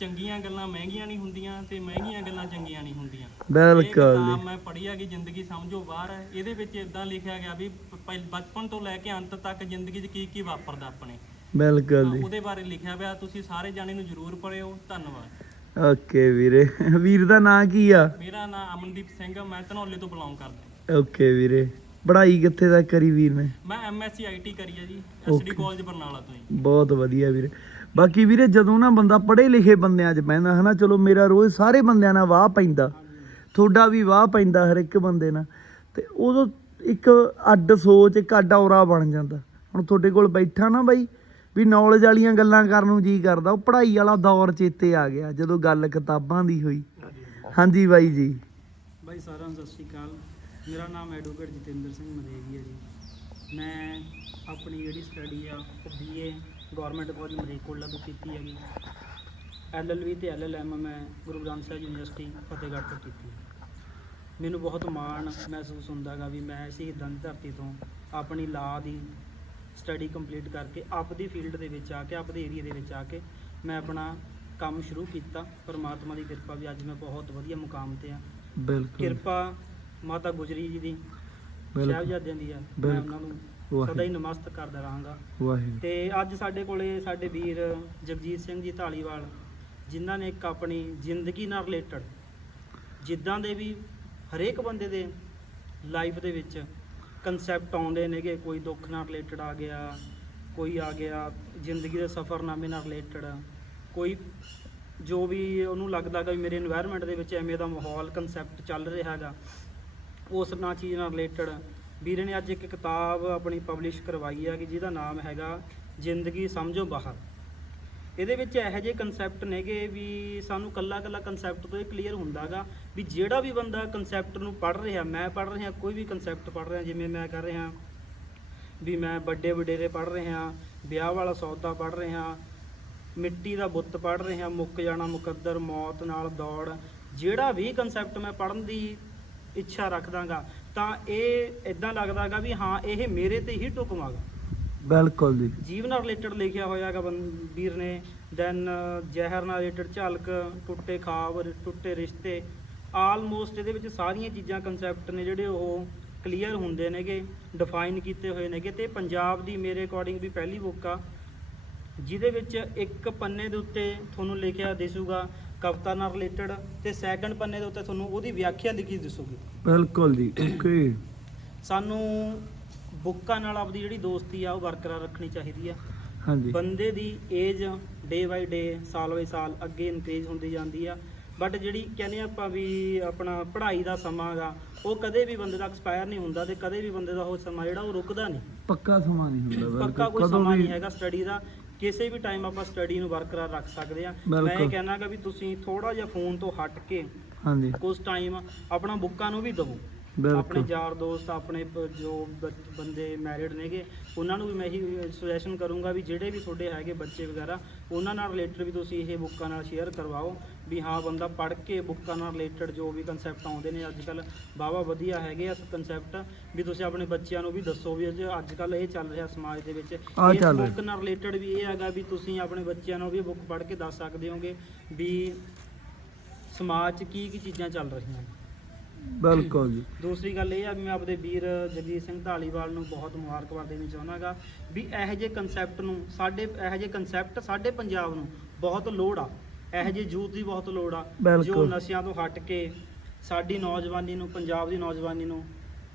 ਚੰਗੀਆਂ ਗੱਲਾਂ ਮਹਿੰਗੀਆਂ ਨਹੀਂ ਹੁੰਦੀਆਂ ਤੇ ਮਹਿੰਗੀਆਂ ਗੱਲਾਂ ਚੰਗੀਆਂ ਨਹੀਂ ਹੁੰਦੀਆਂ। ਬਿਲਕੁਲ ਜੀ। ਮੈਂ ਪੜ੍ਹੀ ਆ ਕਿ ਜ਼ਿੰਦਗੀ ਸਮਝੋ ਬਾਹਰ ਹੈ। ਇਹਦੇ ਵਿੱਚ ਇਦਾਂ ਲਿਖਿਆ ਗਿਆ ਵੀ ਪ- ਬਚਪਨ ਤੋਂ ਲੈ ਕੇ ਅੰਤ ਤੱਕ ਜ਼ਿੰਦਗੀ 'ਚ ਕੀ ਕੀ ਵਾਪਰਦਾ ਆਪਣੇ। ਬਿਲਕੁਲ ਜੀ। ਉਹਦੇ ਬਾਰੇ ਲਿਖਿਆ ਹੋਇਆ ਤੁਸੀਂ ਸਾਰੇ ਜਾਣੇ ਨੂੰ ਜ਼ਰੂਰ ਪੜ੍ਹਿਓ। ਧੰਨਵਾਦ। ਓਕੇ ਵੀਰੇ। ਵੀਰ ਦਾ ਨਾਂ ਕੀ ਆ? ਮੇਰਾ ਨਾਮ ਅਮਨਦੀਪ ਸਿੰਘ ਆ, ਮੈਂ ਧਨੌਲੇ ਤੋਂ ਬਿਲੋਂਗ ਕਰਦਾ। ਓਕੇ ਵੀਰੇ। ਪੜ੍ਹਾਈ ਕਿੱਥੇ ਤੱਕ ਕਰੀ ਵੀਰ ਨੇ? ਮੈਂ ਐਮਐਸਸੀ ਆਈਟੀ ਕਰੀ ਆ ਜੀ ਐਸਡੀ ਕਾਲਜ ਬਰਨਾਲਾ ਤੋਂ ਜੀ। ਬਹੁਤ ਵਧੀਆ ਵੀਰੇ। ਬਾਕੀ ਵੀਰੇ ਜਦੋਂ ਨਾ ਬੰਦਾ ਪੜ੍ਹੇ ਲਿਖੇ ਬੰਦਿਆਂ 'ਚ ਪੈਂਦਾ ਹਨਾ ਚਲੋ ਮੇਰਾ ਰੋਜ਼ ਸਾਰੇ ਬੰਦਿਆਂ ਨਾਲ ਵਾਹ ਪੈਂਦਾ। ਤੁਹਾਡਾ ਵੀ ਵਾਹ ਪੈਂਦਾ ਹਰ ਇੱਕ ਬੰਦੇ ਨਾਲ। ਤੇ ਉਦੋਂ ਇੱਕ ਅੱਡ ਸੋਚ ਇੱਕ ਅੱਡ ਔਰਾ ਬਣ ਜਾਂਦਾ। ਹੁਣ ਤੁਹਾਡੇ ਕੋਲ ਬੈਠਾ ਨਾ ਬਾਈ ਵੀ ਨੌਲੇਜ ਵਾਲੀਆਂ ਗੱਲਾਂ ਕਰਨ ਨੂੰ ਜੀ ਕਰਦਾ। ਉਹ ਪੜ੍ਹਾਈ ਵਾਲਾ ਦੌਰ ਚੇਤੇ ਆ ਗਿਆ, ਜਦੋਂ ਗੱਲ ਕਿਤਾਬਾਂ ਦੀ ਹੋਈ। ਹਾਂਜੀ ਬਾਈ ਜੀ। ਬਾਈ ਸਾਰਿਆਂ ਨੂੰ ਸਤਿ ਸ਼੍ਰੀ ਅਕਾਲ। ਮੇਰਾ ਨਾਮ ਐਡਵੋਕੇਟ ਜਤਿੰਦਰ ਸਿੰਘ ਮਦੇਵੀ ਹੈ ਜੀ। ਮੈਂ ਆਪਣੀ ਜਿਹੜੀ ਸਟੱਡੀ ਆ, ਉਹ ਬੀਏ ਗਵਰਨਮੈਂਟ ਕਾਲਜ ਮਰੀਕੋਲਾ ਤੋਂ ਕੀਤੀ ਹੈਗੀ। ਐਲਐਲਬੀ ਤੇ ਐਲਐਲਐਮ ਮੈਂ ਗੁਰੂ ਗ੍ਰੰਥ ਸਾਹਿਬ ਯੂਨੀਵਰਸਿਟੀ ਫਤਿਹਗੜ੍ਹ ਤੋਂ ਕੀਤੀ ਮੈਨੂੰ ਬਹੁਤ ਮਾਣ ਮਹਿਸੂਸ ਹੁੰਦਾਗਾ ਵੀ ਮੈਂ ਸ਼ਹੀਦਾਂ ਦੀ ਧਰਤੀ ਤੋਂ ਆਪਣੀ ਲਾ ਦੀ ਸਟੱਡੀ ਕੰਪਲੀਟ ਕਰਕੇ ਆਪਦੀ ਫੀਲਡ ਦੇ ਵਿੱਚ ਆ ਕੇ ਆਪਦੇ ਏਰੀਆ ਦੇ ਵਿੱਚ ਆ ਕੇ ਮੈਂ ਆਪਣਾ ਕੰਮ ਸ਼ੁਰੂ ਕੀਤਾ। ਪਰਮਾਤਮਾ ਦੀ ਕਿਰਪਾ ਵੀ ਅੱਜ ਮੈਂ ਬਹੁਤ ਵਧੀਆ ਮੁਕਾਮ ਤੇ ਆ ਬਿਲਕੁਲ। ਕਿਰਪਾ ਮਾਤਾ ਗੁਜਰੀ ਜੀ ਦੀ ਬਿਲਕੁਲ। ਸਾਹਿਬਜ਼ਾਦਿਆਂ ਦੀ ਆ। ਮੈਂ ਬਿਲਕੁਲ। ਉਹਨਾਂ ਨੂੰ। ਸਦਾ ਹੀ ਨਮਸਤ ਕਰਦਾ ਰਹਾਂਗਾ। ਵਾਹਿਗੁਰੂ। ਤੇ ਅੱਜ ਸਾਡੇ ਕੋਲੇ ਸਾਡੇ ਵੀਰ ਜਗਜੀਤ ਸਿੰਘ ਜੀ ਢਾਲੀਵਾਲ ਜਿਨ੍ਹਾਂ ਨੇ ਇੱਕ ਆਪਣੀ ਜ਼ਿੰਦਗੀ ਨਾਲ ਰਿਲੇਟਡ ਜਿੱਦਾਂ ਦੇ ਵੀ ਹਰੇਕ ਬੰਦੇ ਦੇ ਲਾਈਫ ਦੇ ਵਿੱਚ ਕਨਸੈਪਟ ਆਉਂਦੇ ਨੇਗੇ, ਕੋਈ ਦੁੱਖ ਨਾਲ ਰਿਲੇਟਡ ਆ ਗਿਆ, ਕੋਈ ਆ ਗਿਆ, ਜ਼ਿੰਦਗੀ ਦੇ ਸਫ਼ਰਨਾਮੇ ਨਾਲ ਰਿਲੇਟਡ ਕੋਈ ਜੋ ਵੀ ਉਹਨੂੰ ਲੱਗਦਾਗਾ ਵੀ ਮੇਰੇ এনवायरमेंट ਦੇ ਵਿੱਚ ਐਵੇਂ ਦਾ ਮਾਹੌਲ ਕਨਸੈਪਟ ਚੱਲ ਰਿਹਾ ਹੈਗਾ ਉਸ ਨਾਲ ਚੀਜ਼ ਨਾਲ ਰਿਲੇਟਡ ਵੀਰੇ ਨੇ ਅੱਜ ਇੱਕ ਕਿਤਾਬ ਆਪਣੀ ਪਬਲਿਸ਼ ਕਰਵਾਈ ਹੈ ਕਿ ਜਿਹਦਾ ਨਾਮ ਹੈਗਾ, ਜ਼ਿੰਦਗੀ ਸਮਝੋ ਬਾਹਰ। ਇਹਦੇ ਵਿੱਚ ਇਹੋ ਜਿਹੇ ਕਨਸੈਪਟ ਨੇਗੇ ਵੀ ਸਾਨੂੰ ਕੱਲਾ ਕੱਲਾ ਕਨਸੈਪਟ ਤੋਂ ਇਹ ਕਲੀਅਰ ਹੁੰਦਾਗਾ ਵੀ ਜਿਹੜਾ ਵੀ ਬੰਦਾ ਕਨਸੈਪਟ ਨੂੰ ਪੜ੍ਹ ਰਿਹਾ, ਮੈਂ ਪੜ੍ਹ ਰਿਹਾ, ਕੋਈ ਵੀ ਕਨਸੈਪਟ ਪੜ੍ਹ ਰਿਹਾ, ਜਿਵੇਂ ਮੈਂ ਕਰ ਰਿਹਾ, ਵੀ ਮੈਂ ਵੱਡੇ ਵਡੇਰੇ ਪੜ੍ਹ ਰਿਹਾ ਵਿਆਹ ਵਾਲਾ ਸੌਦਾ ਪੜ੍ਹ ਰਿਹਾ ਮਿੱਟੀ ਦਾ ਬੁੱਤ ਪੜ੍ਹ ਰਿਹਾ ਮੁੱਕ ਜਾਣਾ ਮੁਕੱਦਰ, ਮੌਤ ਨਾਲ ਦੌੜ, ਜਿਹੜਾ ਵੀ ਕਨਸੈਪਟ ਮੈਂ ਪੜ੍ਹਨ ਦੀ ਇੱਛਾ ਰੱਖਦਾਗਾ, ਤਾਂ ਇਹ ਇਦਾਂ ਲੱਗਦਾਗਾ ਵੀ ਹਾਂ, ਇਹ ਮੇਰੇ ਤੇ ਹੀ ਢੁਕਵਾਗਾ ਬਿਲਕੁਲ ਜੀ। ਜੀਵ ਨਾਲ ਰਿਲੇਟਡ ਲਿਖਿਆ ਹੋਇਆ ਹੈਗਾ ਬੰ- ਵੀਰ ਨੇ। ਦੈਨ ਜ਼ਹਿਰ ਨਾਲ ਰਿਲੇਟਡ ਝਲਕ ਟੁੱਟੇ ਖਾਬ ਟੁੱਟੇ ਰਿਸ਼ਤੇ। ਆਲਮੋਸਟ ਇਹਦੇ ਵਿੱਚ ਸਾਰੀਆਂ ਚੀਜ਼ਾਂ ਕਨਸੈਪਟ ਨੇ ਜਿਹੜੇ ਉਹ ਕਲੀਅਰ ਹੁੰਦੇ ਨੇਗੇ ਡਿਫਾਈਨ ਕੀਤੇ ਹੋਏ ਨੇਗੇ। ਤੇ ਪੰਜਾਬ ਦੀ ਮੇਰੇ ਅਕੋਰਡਿੰਗ ਵੀ ਪਹਿਲੀ ਬੁੱਕ ਆ ਜਿਹਦੇ ਵਿੱਚ ਇੱਕ ਪੰਨੇ ਦੇ ਉੱਤੇ ਤੁਹਾਨੂੰ ਲਿਖਿਆ ਦਿਸੂਗਾ ਕਵਿਤਾ ਨਾਲ ਰਿਲੇਟਡ ਤੇ ਸੈਕੰਡ ਪੰਨੇ ਦੇ ਉੱਤੇ ਤੁਹਾਨੂੰ ਉਹਦੀ ਵਿਆਖਿਆ ਲਿਖੀ ਦਿਸੂਗੀ। ਬਿਲਕੁਲ ਜੀ ਓਕੇ ਸਾਨੂੰ ਬੁੱਕਾਂ ਨਾਲ ਆਪਦੀ ਜਿਹੜੀ ਦੋਸਤੀ ਆ ਉਹ ਬਰਕਰਾਰ ਰੱਖਣੀ ਚਾਹੀਦੀ ਆ। ਹਾਂਜੀ। ਬੰਦੇ ਦੀ ਏਜ ਡੇ ਬਾਈ ਡੇ ਸਾਲ ਬਾਈ ਸਾਲ ਅੱਗੇ ਇਨਕਰੀਜ਼ ਹੁੰਦੀ ਜਾਂਦੀ ਆ। ਬਟ ਜਿਹੜੀ ਕਹਿੰਦੇ ਆਪਾਂ ਵੀ ਆਪਣਾ ਪੜ੍ਹਾਈ ਦਾ ਸਮਾਂ ਗਾ ਉਹ ਕਦੇ ਵੀ ਬੰਦੇ ਦਾ ਐਕਸਪਾਇਰ ਨਹੀਂ ਹੁੰਦਾ ਤੇ ਕਦੇ ਵੀ ਬੰਦੇ ਦਾ ਉਹ ਸਮਾਂ ਜਿਹੜਾ ਉਹ ਰੁਕਦਾ ਨਹੀਂ। ਪੱਕਾ ਸਮਾਂ ਨਹੀਂ ਹੁੰਦਾ ਬਿਲਕੁਲ। ਪੱਕਾ ਕੋਈ ਸਮਾਂ ਨਹੀਂ ਹੈਗਾ ਸਟੱਡੀ ਦਾ। ਕਿਸੇ ਵੀ ਟਾਈਮ ਆਪਾਂ ਸਟੱਡੀ ਨੂੰ ਬਰਕਰਾਰ ਰੱਖ ਸਕਦੇ ਆ। ਮੈਂ। ਇਹ ਕਹਿਣਾਗਾ ਵੀ ਤੁਸੀਂ ਥੋੜਾ ਜਿਹਾ ਫੋਨ ਤੋਂ ਹਟ ਕੇ ਹਾਂਜੀ। ਕੁਝ ਟਾਈਮ ਆਪਣਾ ਬੁੱਕਾਂ ਨੂੰ ਵੀ ਦਿਵੋ। ਆਪਣੇ ਯਾਰ ਦੋਸਤ ਆਪਣੇ ਪ- ਜੋ ਬ- ਬੰਦੇ ਮੈਰਿਡ ਨੇਗੇ ਉਹਨਾਂ ਨੂੰ ਵੀ ਮੈਂ ਇਹੀ ਸੁਜੈਸ਼ਨ ਕਰੂੰਗਾ ਵੀ ਜਿਹੜੇ ਵੀ ਤੁਹਾਡੇ ਹੈਗੇ ਬੱਚੇ ਵਗੈਰਾ ਉਹਨਾਂ ਨਾਲ ਰਿਲੇਟਡ ਵੀ ਤੁਸੀਂ ਇਹ ਬੁੱਕਾਂ ਨਾਲ ਸ਼ੇਅਰ ਕਰਵਾਓ ਵੀ ਹਾਂ ਬੰਦਾ ਪੜ੍ਹ ਕੇ ਬੁੱਕਾਂ ਨਾਲ ਰਿਲੇਟਡ ਜੋ ਵੀ ਕਨਸੈਪਟ ਆਉਂਦੇ ਨੇ ਅੱਜ ਕੱਲ ਬਾਵਾ ਵਧੀਆ ਹੈਗੇ ਆ ਕਨਸੈਪਟ ਵੀ ਤੁਸੀਂ ਆਪਣੇ ਬੱਚਿਆਂ ਨੂੰ ਵੀ ਦੱਸੋ ਵੀ ਅੱਜ ਕੱਲ ਇਹ ਚੱਲ ਰਿਹਾ ਸਮਾਜ ਦੇ ਵਿੱਚ। ਆਹ ਇਸ ਚੱਲ ਰਿਹਾ। ਬੁੱਕ ਨਾਲ ਰਿਲੇਟਡ ਵੀ ਇਹ ਹੈਗਾ ਵੀ ਤੁਸੀਂ ਆਪਣੇ ਬੱਚਿਆਂ ਨੂੰ ਵੀ ਬੁੱਕ ਪੜ੍ਹ ਕੇ ਦੱਸ ਸਕਦੇ ਹੋਗੇ ਵੀ ਸਮਾਜ 'ਚ ਕੀ ਕੀ ਚੀਜ਼ਾਂ ਚੱਲ ਰਹੀਆਂ ਨੇ। ਬਿਲਕੁਲ ਜੀ। ਦੂਸਰੀ ਗੱਲ ਇਹ ਆ ਵੀ ਮੈਂ ਆਪਦੇ ਵੀਰ ਜਗਜੀਤ ਸਿੰਘ ਢਾਲੀਵਾਲ ਨੂੰ ਬਹੁਤ ਮੁਬਾਰਕਬਾਦ ਦੇਣੀ ਚਾਹੁੰਦਾਗਾ ਵੀ ਇਹੋ ਜਿਹੇ ਕਨਸੈਪਟ ਨੂੰ ਸਾਡੇ ਇਹੋ ਜਿਹੇ ਕਨਸੈਪਟ ਸਾਡੇ ਪੰਜਾਬ ਨੂੰ ਬਹੁਤ ਲੋੜ ਆ। ਇਹੋ ਜਿਹੇ ਯੂਥ ਦੀ ਬਹੁਤ ਲੋੜ ਆ। ਜੋ। ਨਸ਼ਿਆਂ ਤੋਂ ਹਟ ਕੇ ਸਾਡੀ ਨੌਜਵਾਨੀ ਨੂੰ ਪੰਜਾਬ ਦੀ ਨੌਜਵਾਨੀ ਨੂੰ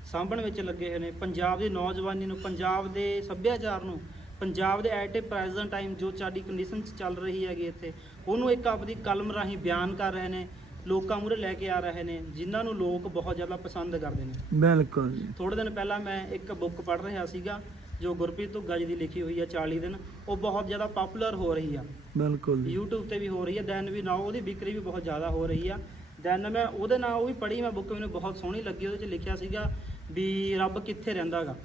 ਸਾਂਭਣ ਵਿੱਚ ਲੱਗੇ ਹੋਏ ਨੇ। ਪੰਜਾਬ ਦੀ ਨੌਜਵਾਨੀ ਨੂੰ ਪੰਜਾਬ ਦੇ ਸੱਭਿਆਚਾਰ ਨੂੰ ਪੰਜਾਬ ਦੇ ਐਟ ਏ ਪ੍ਰੈਜ਼ੈਂਟ ਟਾਈਮ ਜੋ ਸਾਡੀ ਕੰਡੀਸ਼ਨ ਚੱਲ ਰਹੀ ਹੈਗੀ ਇੱਥੇ ਉਹਨੂੰ ਇੱਕ ਆਪਦੀ ਕਲਮ ਰਾਹੀਂ ਬਿਆਨ ਕਰ ਰਹੇ ਨੇ। ਲੋਕਾਂ ਮੂਹਰੇ ਲੈ ਕੇ ਆ ਰਹੇ ਨੇ ਜਿਨ੍ਹਾਂ ਨੂੰ ਲੋਕ ਬਹੁਤ ਜ਼ਿਆਦਾ ਪਸੰਦ ਕਰਦੇ ਨੇ। ਬਿਲਕੁਲ ਜੀ। ਥੋੜੇ ਦਿਨ ਪਹਿਲਾਂ ਮੈਂ ਇੱਕ ਬੁੱਕ ਪੜ੍ਹ ਰਿਹਾ ਸੀਗਾ ਜੋ ਗੁਰਪ੍ਰੀਤ ਧੁੱਗਾ ਜੀ ਦੀ ਲਿਖੀ ਹੋਈ ਹੈ 40 ਦਿਨ। ਉਹ ਬਹੁਤ ਜ਼ਿਆਦਾ ਪਪੂਲਰ ਹੋ ਰਹੀ ਆ। ਬਿਲਕੁਲ ਜੀ। YouTube ਤੇ ਵੀ ਹੋ ਰਹੀ ਹੈ ਦੈਨ ਵੀ ਨਾ ਉਹਦੀ ਵਿਕਰੀ ਵੀ ਬਹੁਤ ਜ਼ਿਆਦਾ ਹੋ ਰਹੀ ਆ। ਦੈਨ ਮੈਂ ਉਹਦੇ ਨਾਲ ਉਹ ਵੀ ਪੜ੍ਹੀ ਮੈਂ ਬੁੱਕ ਮੈਨੂੰ ਬਹੁਤ ਸੋਹਣੀ ਲੱਗੀ ਉਹਦੇ 'ਚ ਲਿਖਿਆ ਸੀਗਾ ਵੀ ਰੱਬ ਕਿੱਥੇ ਰਹਿੰਦਾਗਾ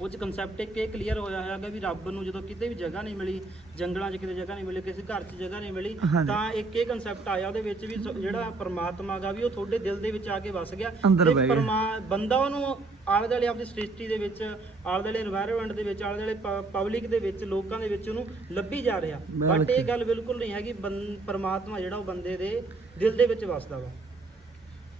ਉਹ ਚ ਕਨਸੈਪਟ ਇੱਕ ਇਹ ਕਲੀਅਰ ਹੋਇਆ ਹੋਇਆ ਹੈਗਾ ਵੀ ਰੱਬ ਨੂੰ ਜਦੋਂ ਕਿਤੇ ਵੀ ਜਗ੍ਹਾ ਨਹੀਂ ਮਿਲੀ ਜੰਗਲਾਂ 'ਚ ਕਿਤੇ ਜਗ੍ਹਾ ਨਹੀਂ ਮਿਲੀ ਕਿਸੇ ਘਰ 'ਚ ਜਗ੍ਹਾ ਨਹੀਂ ਮਿਲੀ ਤਾਂ ਇੱਕ ਇਹ ਕਨਸੈਪਟ ਆਇਆ ਉਹਦੇ ਵਿੱਚ ਵੀ ਜਿਹੜਾ ਪਰਮਾਤਮਾ ਦਾ ਵੀ ਉਹ ਤੁਹਾਡੇ ਦਿਲ ਦੇ ਵਿੱਚ ਆ ਕੇ ਵਸ ਗਿਆ। ਤੇ ਪਰਮਾ ਬੰਦਾ ਉਹਨੂੰ ਆਲੇ ਦੁਆਲੇ ਆਪਣੀ ਸ੍ਰਿਸ਼ਟੀ ਦੇ ਵਿੱਚ ਆਲੇ ਦੁਆਲੇ এনवायरमेंट ਦੇ ਵਿੱਚ ਆਲੇ ਦੁਆਲੇ ਪਬਲਿਕ ਦੇ ਵਿੱਚ ਲੋਕਾਂ ਦੇ ਵਿੱਚ ਉਹਨੂੰ ਲੱਭੀ ਜਾ ਰਿਹਾ। ਬਟ ਇਹ ਗੱਲ ਬਿਲਕੁਲ ਨਹੀਂ ਹੈਗੀ ਪਰਮਾਤਮਾ ਜਿਹੜਾ ਉਹ ਬੰਦੇ ਦੇ ਦਿਲ ਦੇ ਵਿੱਚ ਵਸਦਾ ਵਾ।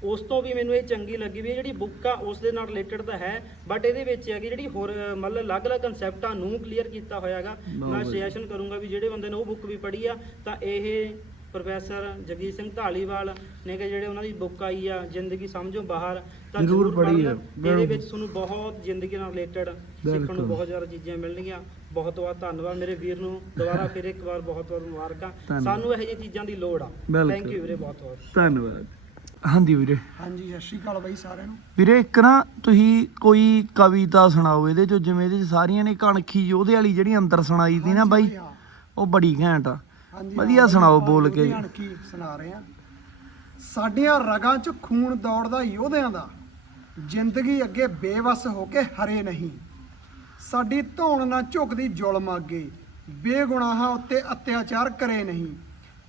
ਉਸ ਤੋਂ ਵੀ ਮੈਨੂੰ ਇਹ ਚੰਗੀ ਲੱਗੀ ਵੀ ਇਹ ਜਿਹੜੀ ਬੁੱਕ ਆ ਉਸ ਦੇ ਨਾਲ ਰਿਲੇਟਡ ਤਾਂ ਹੈ ਬਟ ਇਹਦੇ ਵਿੱਚ ਹੈਗੀ ਜਿਹੜੀ ਹੋਰ ਮਤਲਬ ਅਲੱਗ-ਅਲੱਗ ਕਨਸੈਪਟਾਂ ਨੂੰ ਕਲੀਅਰ ਕੀਤਾ ਹੋਇਆਗਾ ਮੈਂ। ਸੁਜੈਸ਼ਨ ਕਰੂੰਗਾ ਵੀ ਜਿਹੜੇ ਬੰਦੇ ਨੇ ਉਹ ਬੁੱਕ ਵੀ ਪੜ੍ਹੀ ਆ ਤਾਂ ਇਹ ਪ੍ਰੋਫੈਸਰ ਜਗਜੀਤ ਸਿੰਘ ਢਾਲੀਵਾਲ ਨੇ ਕਿ ਜਿਹੜੇ ਉਹਨਾਂ ਦੀ ਬੁੱਕ ਆਈ ਆ ਜ਼ਿੰਦਗੀ ਸਮਝੋ ਬਾਹਰ ਤਾਂ ਜ਼ਰੂਰ ਪੜ੍ਹੀ। ਆ, ਇਹਦੇ। ਵਿੱਚ ਤੁਹਾਨੂੰ ਬਹੁਤ ਜ਼ਿੰਦਗੀ ਨਾਲ ਰਿਲੇਟਡ ਸਿੱਖਣ। ਨੂੰ ਬਹੁਤ ਜ਼ਿਆਦਾ ਚੀਜ਼ਾਂ ਮਿਲਣਗੀਆਂ ਬਹੁਤ ਬਹੁਤ ਧੰਨਵਾਦ ਮੇਰੇ ਵੀਰ ਨੂੰ ਦੁਬਾਰਾ ਫਿਰ ਇੱਕ ਵਾਰ ਬਹੁਤ ਬਹੁਤ ਮੁਬਾਰਕਾਂ। ਸਾਨੂੰ ਇਹੋ ਜਿਹੀਆਂ ਚੀਜ਼ਾਂ ਦੀ ਲੋੜ ਆ। ਥੈਂਕ ਯੂ ਵੀਰੇ ਬਹੁਤ ਬਹੁਤ ਧੰਨਵਾਦ ਹਾਂਜੀ ਵੀਰੇ। ਹਾਂਜੀ ਸਤਿ ਸ਼੍ਰੀ ਅਕਾਲ ਬਾਈ ਸਾਰਿਆਂ ਨੂੰ। ਵੀਰੇ ਇੱਕ ਨਾ ਤੁਸੀਂ ਕੋਈ ਕਵਿਤਾ ਸੁਣਾਓ ਇਹਦੇ ਚੋਂ ਜਿਵੇਂ ਇਹਦੇ ਚ ਸਾਰੀਆਂ ਨੇ ਕਣਖੀ ਯੋਧੇ ਵਾਲੀ ਜਿਹੜੀ ਅੰਦਰ ਸੁਣਾਈ ਸੀ ਨਾ ਬਾਈ। ਉਹ ਬੜੀ ਘੈਂਟ ਆ। ਹਾਂਜੀ ਵਧੀਆ ਸੁਣਾਓ ਬੋਲ ਕੇ। ਲੁਧਿਆਣ ਕੀ ਸੁਣਾ ਰਹੇ ਆ ਸਾਡੀਆਂ ਰਗਾਂ 'ਚ ਖੂਨ ਦੌੜਦਾ ਯੋਧਿਆਂ ਦਾ। ਜ਼ਿੰਦਗੀ ਅੱਗੇ ਬੇਵਸ ਹੋ ਕੇ ਹਰੇ ਨਹੀਂ। ਸਾਡੀ ਧੌਣ ਨਾ ਝੁਕਦੀ ਜ਼ੁਲਮ ਅੱਗੇ। ਬੇਗੁਨਾਹਾਂ ਉੱਤੇ ਅਤਿਆਚਾਰ ਕਰੇ ਨਹੀਂ।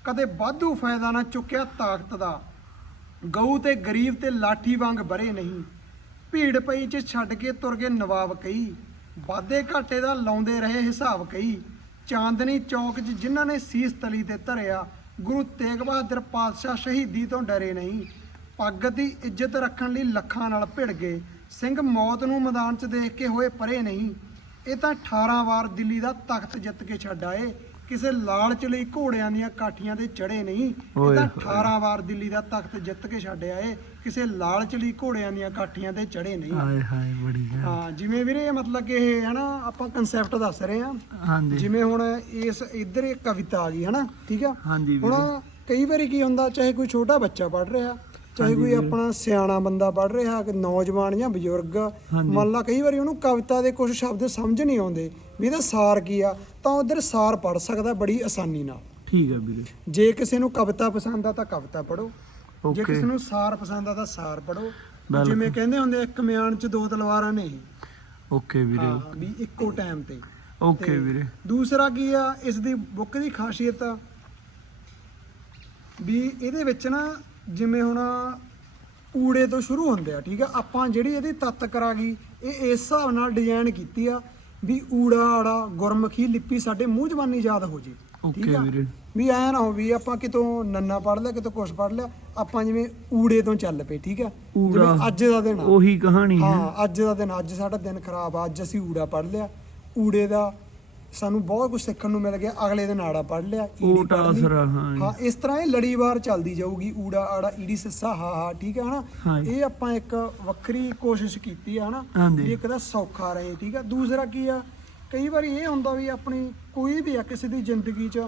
ਕਦੇ ਵਾਧੂ ਫਾਇਦਾ ਨਾ ਚੁੱਕਿਆ ਤਾਕਤ ਦਾ। ਗਊ ਤੇ ਗਰੀਬ ਤੇ ਲਾਠੀ ਵਾਂਗ ਬਰੇ ਨਹੀਂ। ਭੀੜ ਪਈ ਚ ਛੱਡ ਕੇ ਤੁਰ ਗਏ ਨਵਾਬ ਕਈ। ਵਾਦੇ ਘਾਟੇ ਦਾ ਲਾਉਂਦੇ ਰਹੇ ਹਿਸਾਬ ਕਈ। ਚਾਂਦਨੀ ਚੌਕ 'ਚ ਜਿਨ੍ਹਾਂ ਨੇ ਸੀਸ ਤਲੀ ਤੇ ਧਰਿਆ, ਗੁਰੂ ਤੇਗ ਬਹਾਦਰ ਪਾਤਸ਼ਾਹ ਸ਼ਹੀਦੀ ਤੋਂ ਡਰੇ ਨਹੀਂ। ਪੱਗ ਦੀ ਇੱਜ਼ਤ ਰੱਖਣ ਲਈ ਲੱਖਾਂ ਨਾਲ ਭਿੜ ਗਏ। ਸਿੰਘ ਮੌਤ ਨੂੰ ਮੈਦਾਨ 'ਚ ਦੇਖ ਕੇ ਹੋਏ ਪਰੇ ਨਹੀਂ। ਇਹ ਤਾਂ 18 ਵਾਰ ਦਿੱਲੀ ਦਾ ਤਖਤ ਜਿੱਤ ਕੇ ਛੱਡ ਆਏ। ਕਿਸੇ ਲਾਲਚ ਲਈ ਘੋੜਿਆਂ ਦੀਆਂ ਕਾਠੀਆਂ ਤੇ ਚੜੇ ਨਹੀਂ ਇਹ ਓਏ ਤਾਂ ਹੋਏ। 18 ਵਾਰ ਦਿੱਲੀ ਦਾ ਤਖਤ ਜਿੱਤ ਕੇ ਛੱਡ ਆਏ ਕਿਸੇ ਲਾਲਚ ਲਈ ਘੋੜਿਆਂ ਦੀਆਂ ਕਾਠੀਆਂ ਤੇ ਚੜੇ ਨਹੀਂ। ਹਾਏ ਹਾਏ ਬੜੀ ਗੱਲ। ਹਾਂ ਜਿਵੇਂ ਵੀਰੇ ਇਹ ਮਤਲਬ ਕਿ ਇਹ ਹੈ ਨਾ ਆਪਾਂ ਕਨਸੈਪਟ ਦੱਸ ਰਹੇ ਹਾਂ। ਹਾਂਜੀ। ਜਿਵੇਂ ਹੁਣ ਇਸ ਇੱਧਰ ਇੱਕ ਕਵਿਤਾ ਆ ਗਈ ਹੈ ਨਾ? ਠੀਕ ਆ? ਹਾਂਜੀ ਹੁਣ ਕਈ ਵਾਰੀ ਕੀ ਹੁੰਦਾ ਚਾਹੇ ਕੋਈ ਛੋਟਾ ਬੱਚਾ ਪੜ ਰਿਹਾ ਚਾਹੇ ਕੋਈ ਆਪਣਾ ਸਿਆਣਾ ਬੰਦਾ ਪੜ ਰਿਹਾ ਕਿ ਨੌਜਵਾਨ ਜਾਂ ਬਜ਼ੁਰਗ ਮੰਨ ਲਾ ਕਈ ਵਾਰੀ ਉਹਨੂੰ ਕਵਿਤਾ ਦੇ ਕੁਝ ਸ਼ਬਦ ਸਮਝ ਨਹੀਂ ਆਉਂਦੇ ਵੀ ਇਹਦਾ ਸਾਰ ਕੀ ਆ ਤਾਂ ਉਧਰ ਸਾਰ ਪੜ ਸਕਦਾ ਬੜੀ ਆਸਾਨੀ ਨਾਲ। ਠੀਕ ਹੈ ਵੀਰੇ। ਜੇ ਕਿਸੇ ਨੂੰ ਕਵਿਤਾ ਪਸੰਦ ਆ ਤਾਂ ਕਵਿਤਾ ਪੜੋ ਜੇ ਕਿਸੇ ਨੂੰ ਸਾਰ ਪਸੰਦ ਆ ਤਾਂ ਸਾਰ ਪੜੋ। ਜਿਵੇਂ ਕਹਿੰਦੇ ਹੁੰਦੇ ਇੱਕ ਮਿਆਨ 'ਚ ਦੋ ਤਲਵਾਰਾਂ ਨੇ। ਓਕੇ ਵੀਰੇ। ਵੀ ਇੱਕੋ ਟਾਈਮ ਤੇ। ਓਕੇ ਵੀਰੇ। ਦੂਸਰਾ ਕੀ ਆ ਇਸ ਦੀ ਬੁੱਕ ਦੀ ਖਾਸੀਅਤ ਆ। ਵੀ ਇਹਦੇ ਵਿੱਚ ਨਾ ਜਿਵੇਂ ਹੁਣ ਊੜੇ ਤੋਂ ਸ਼ੁਰੂ ਹੁੰਦੇ ਆ ਠੀਕ ਆ? ਆਪਾਂ ਜਿਹੜੀ ਇਹਦੀ ਤੱਤ ਕਰਾ ਗਈ ਇਹ ਇਸ ਹਿਸਾਬ ਨਾਲ ਡਿਜ਼ਾਈਨ ਕੀਤੀ ਆ ਵੀ ਊੜਾ ਆੜਾ ਗੁਰਮੁਖੀ ਲਿਪੀ ਸਾਡੇ ਮੂੰਹ ਜ਼ਬਾਨੀ ਯਾਦ ਹੋ ਜੇ ਓਕੇ ਵੀਰੇ। ਵੀ ਐ ਨਾ ਹੋ ਵੀ ਆਪਾਂ ਕਿਤੋਂ ਨੰਨਾ ਪੜ ਲਿਆ ਕਿਤੋਂ ਕੁਛ ਪੜ ਲਿਆ ਆਪਾਂ ਜਿਵੇਂ ਊੜੇ ਤੋਂ ਚੱਲ ਪਏ ਠੀਕ ਆ। ਜਿਵੇਂ ਅੱਜ ਦਾ ਦਿਨ ਆ। ਉਹੀ ਕਹਾਣੀ ਹੈ। ਹਾਂ ਅੱਜ ਦਾ ਦਿਨ ਅੱਜ ਸਾਡਾ ਦਿਨ ਖਰਾਬ ਆ ਅੱਜ ਅਸੀਂ ਊੜਾ ਪੜ ਲਿਆ। ਊੜੇ ਦਾ ਸਾਨੂੰ ਬਹੁਤ ਕੁਝ ਸਿੱਖਣ ਨੂੰ ਮਿਲ ਗਿਆ ਅਗਲੇ ਦਿਨ ਆੜਾ ਪੜ ਲਿਆ ਊਟ। ਆਸਰਾ, ਹਾਂ। ਹਾਂ ਇਸ ਤਰ੍ਹਾਂ ਇਹ ਲੜੀਵਾਰ ਚੱਲਦੀ ਜਾਊਗੀ ਊੜਾ ਆੜਾ ਈੜੀ ਸੱਸਾ ਹਾ ਹਾ ਠੀਕ ਹੈ ਹਾਂ ਹਨਾ। ਇਹ ਆਪਾਂ ਇੱਕ ਵੱਖਰੀ ਕੋਸ਼ਿਸ਼ ਕੀਤੀ ਆ ਹਨਾ ਇੱਕ ਤਾਂ ਸੌਖਾ ਰਹੇ ਠੀਕ ਆ ਦੂਸਰਾ ਕੀ ਆ ਕਈ ਵਾਰੀ ਇਹ ਹੁੰਦਾ ਵੀ ਆਪਣੀ ਕੋਈ ਵੀ ਆ ਕਿਸੇ ਦੀ ਜ਼ਿੰਦਗੀ 'ਚ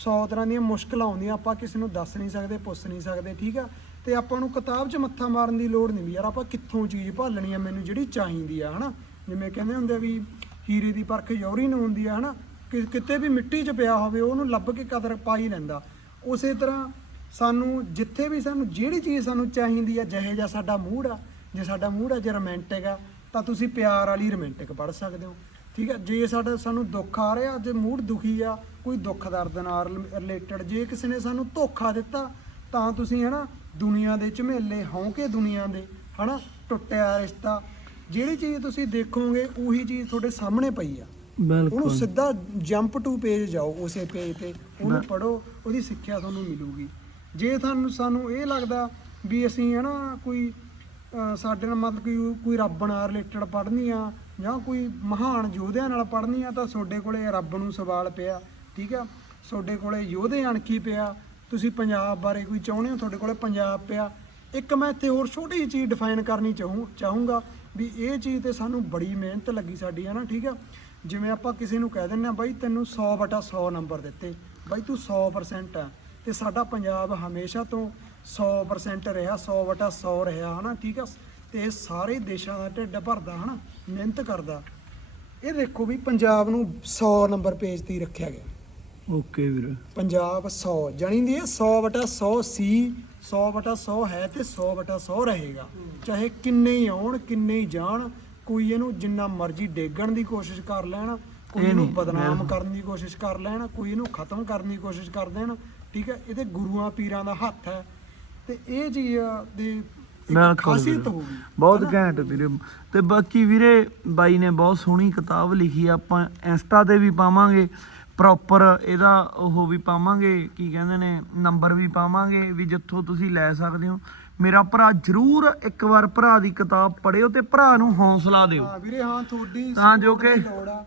100 ਤਰ੍ਹਾਂ ਦੀਆਂ ਮੁਸ਼ਕਲਾਂ ਆਉਂਦੀਆਂ ਆਪਾਂ ਕਿਸੇ ਨੂੰ ਦੱਸ ਨਹੀਂ ਸਕਦੇ ਪੁੱਛ ਨਹੀਂ ਸਕਦੇ ਠੀਕ ਆ ਤੇ ਆਪਾਂ ਨੂੰ ਕਿਤਾਬ 'ਚ ਮੱਥਾ ਮਾਰਨ ਦੀ ਲੋੜ ਨਹੀਂ ਵੀ ਯਾਰ ਆਪਾਂ ਕਿੱਥੋਂ ਚੀਜ਼ ਭਾਲਣੀ ਆ ਮੈਨੂੰ ਜਿਹੜੀ ਚਾਹੀਦੀ ਆ ਹਨਾ ਜਿਵੇਂ ਕਹਿੰਦੇ ਹੁੰਦੇ ਆ ਵੀ ਹੀਰੇ ਦੀ ਪਰਖ ਯੌਰੀ ਨੂੰ ਹੁੰਦੀ ਆ, ਹਨਾ? ਕਿ ਕਿਤੇ ਵੀ ਮਿੱਟੀ 'ਚ ਪਿਆ ਹੋਵੇ, ਉਹਨੂੰ ਲੱਭ ਕੇ ਕਦਰ ਪਾ ਹੀ ਲੈਂਦਾ। ਉਸੇ ਤਰ੍ਹਾਂ ਸਾਨੂੰ ਜਿੱਥੇ ਵੀ ਸਾਨੂੰ ਜਿਹੜੀ ਚੀਜ਼ ਸਾਨੂੰ ਚਾਹੀਦੀ ਆ, ਜਿਹੇ ਜਿਹਾ ਸਾਡਾ ਮੂਡ ਆ, ਜੇ ਸਾਡਾ ਮੂਡ ਆ, ਜੇ ਰੋਮਾਂਟਿਕ ਆ, ਤਾਂ ਤੁਸੀਂ ਪਿਆਰ ਵਾਲੀ ਰੋਮਾਂਟਿਕ ਪੜ੍ਹ ਸਕਦੇ ਹੋ। ਠੀਕ ਆ? ਜੇ ਸਾਡਾ, ਸਾਨੂੰ ਦੁੱਖ ਆ ਰਿਹਾ, ਜੇ ਮੂਡ ਦੁਖੀ ਆ, ਕੋਈ ਦੁੱਖ ਦਰਦ ਨਾਲ ਰਿਲੇਟਡ, ਜੇ ਕਿਸੇ ਨੇ ਸਾਨੂੰ ਧੋਖਾ ਦਿੱਤਾ, ਤਾਂ ਤੁਸੀਂ, ਹਨਾ, ਦੁਨੀਆ ਦੇ ਝਮੇਲੇ ਹੌਂਕੇ ਦੁਨੀਆ ਦੇ, ਹਨਾ, ਟੁੱਟਿਆ ਰਿਸ਼ਤਾ ਜਿਹੜੀ ਚੀਜ਼ ਤੁਸੀਂ ਦੇਖੋਗੇ ਉਹੀ ਚੀਜ਼ ਤੁਹਾਡੇ ਸਾਹਮਣੇ ਪਈ ਆ। ਉਹਨੂੰ ਬਿਲਕੁਲ ਸਿੱਧਾ ਜੰਪ ਟੂ ਪੇਜ ਜਾਓ ਉਸੇ ਪੇਜ ਤੇ। ਉਹਨੂੰ ਪੜੋ ਉਹਦੀ ਸਿੱਖਿਆ ਤੁਹਾਨੂੰ ਮਿਲੂਗੀ। ਜੇ ਤੁਹਾਨੂੰ ਸਾਨੂੰ ਇਹ ਲੱਗਦਾ ਵੀ ਅਸੀਂ ਹਨਾ ਕੋਈ ਅਹ, ਸਾਡੇ ਨਾਲ ਮਤਲਬ ਕੋਈ ਕੋਈ ਰੱਬ ਨਾਲ ਰਿਲੇਟਡ ਪੜ੍ਹਨੀ ਆ ਜਾਂ ਕੋਈ ਮਹਾਨ ਯੋਧਿਆਂ ਨਾਲ ਪੜ੍ਹਨੀ ਆ ਤਾਂ ਤੁਹਾਡੇ ਕੋਲੇ ਰੱਬ ਨੂੰ ਸਵਾਲ ਪਿਆ ਠੀਕ ਆ? ਤੁਹਾਡੇ ਕੋਲੇ ਯੋਧੇ ਅਣਖੀ ਪਿਆ। ਤੁਸੀਂ ਪੰਜਾਬ ਬਾਰੇ ਕੋਈ ਚਾਹੁੰਦੇ ਹੋ? ਤੁਹਾਡੇ ਕੋਲੇ ਪੰਜਾਬ ਪਿਆ। ਇੱਕ ਮੈਂ ਇੱਥੇ ਹੋਰ ਛੋਟੀ ਜਿਹੀ ਚੀਜ਼ ਡਿਫਾਈਨ ਕਰਨੀ ਚਾਹੂੰ ਚਾਹੂੰਗਾ। ਵੀ ਇਹ ਚੀਜ਼ ਤੇ ਸਾਨੂੰ ਬੜੀ ਮਿਹਨਤ ਲੱਗੀ ਸਾਡੀ ਹੈ ਨਾ ਠੀਕ ਆ? ਜਿਵੇਂ ਆਪਾਂ ਕਿਸੇ ਨੂੰ ਕਹਿ ਦਿੰਦੇ ਆ ਬਾਈ ਤੈਨੂੰ 100 ਬਟਾ 100 ਨੰਬਰ ਦਿੱਤੇ। ਬਾਈ ਤੂੰ 100% ਆ ਤੇ ਸਾਡਾ ਪੰਜਾਬ ਹਮੇਸ਼ਾ ਤੋਂ 100% ਰਿਹਾ 100 ਬਟਾ 100 ਰਿਹਾ ਹਨਾ ਠੀਕ ਆ? ਤੇ ਇਹ ਸਾਰੇ ਦੇਸ਼ਾਂ ਦਾ ਢਿੱਡ ਭਰਦਾ ਹਨਾ ਮਿਹਨਤ ਕਰਦਾ। ਇਹ ਦੇਖੋ ਵੀ ਪੰਜਾਬ ਨੂੰ 100 ਨੰਬਰ ਪੇਜ ਤੇ ਹੀ ਰੱਖਿਆ ਗਿਆ। ਓਕੇ ਵੀਰੇ। ਪੰਜਾਬ 100 ਜਾਣੀ ਦੀ ਇਹ 100 ਬਟਾ 100 ਸੀ 100 ਬਟਾ 100 ਹੈ ਤੇ 100 ਬਟਾ 100 ਰਹੇਗਾ। ਚਾਹੇ ਕਿੰਨੇ ਹੀ ਆਉਣ ਕਿੰਨੇ ਹੀ ਜਾਣ ਕੋਈ ਇਹਨੂੰ ਜਿੰਨਾ ਮਰਜ਼ੀ ਡੇਗਣ ਦੀ ਕੋਸ਼ਿਸ਼ ਕਰ ਲੈਣ ਕੋਈ ਇਹ ਇਹਨੂੰ ਬਦਨਾਮ ਮੈਂ- ਕਰਨ ਦੀ ਕੋਸ਼ਿਸ਼ ਕਰ ਲੈਣ ਕੋਈ ਇਹਨੂੰ ਖਤਮ ਕਰਨ ਦੀ ਕੋਸ਼ਿਸ਼ ਕਰ ਦੇਣ ਠੀਕ ਹੈ? ਇਹਦੇ ਗੁਰੂਆਂ ਪੀਰਾਂ ਦਾ ਹੱਥ ਹੈ। ਤੇ ਇਹ ਚੀਜ਼ ਦੀ ਬਿਲਕੁਲ ਖਾਸੀਅਤ। ਹੋਊਗੀ ਬਹੁਤ? ਘੈਂਟ ਵੀਰੇ। ਤੇ ਬਾਕੀ ਵੀਰੇ ਬਾਈ ਨੇ ਬਹੁਤ ਸੋਹਣੀ ਕਿਤਾਬ ਲਿਖੀ ਆਪਾਂ ਇੰਸਟਾ ਤੇ ਵੀ ਪਾਵਾਂਗੇ। ਪ੍ਰੋਪਰ ਇਹਦਾ ਉਹ ਵੀ ਪਾਵਾਂਗੇ ਕੀ ਕਹਿੰਦੇ ਨੇ ਨੰਬਰ ਵੀ ਪਾਵਾਂਗੇ ਵੀ ਜਿੱਥੋਂ ਤੁਸੀਂ ਲੈ ਸਕਦੇ ਹੋ। ਮੇਰਾ ਭਰਾ ਜਰੂਰ ਇੱਕ ਵਾਰ ਭਰਾ ਦੀ ਕਿਤਾਬ ਪੜ੍ਹਿਓ ਤੇ ਭਰਾ ਨੂੰ ਹੌਸਲਾ ਦਿਓ। ਹਾਂ ਵੀਰੇ ਹਾਂ ਤੁਹਾਡੀ ਤਾਂ ਜੋ ਕਿ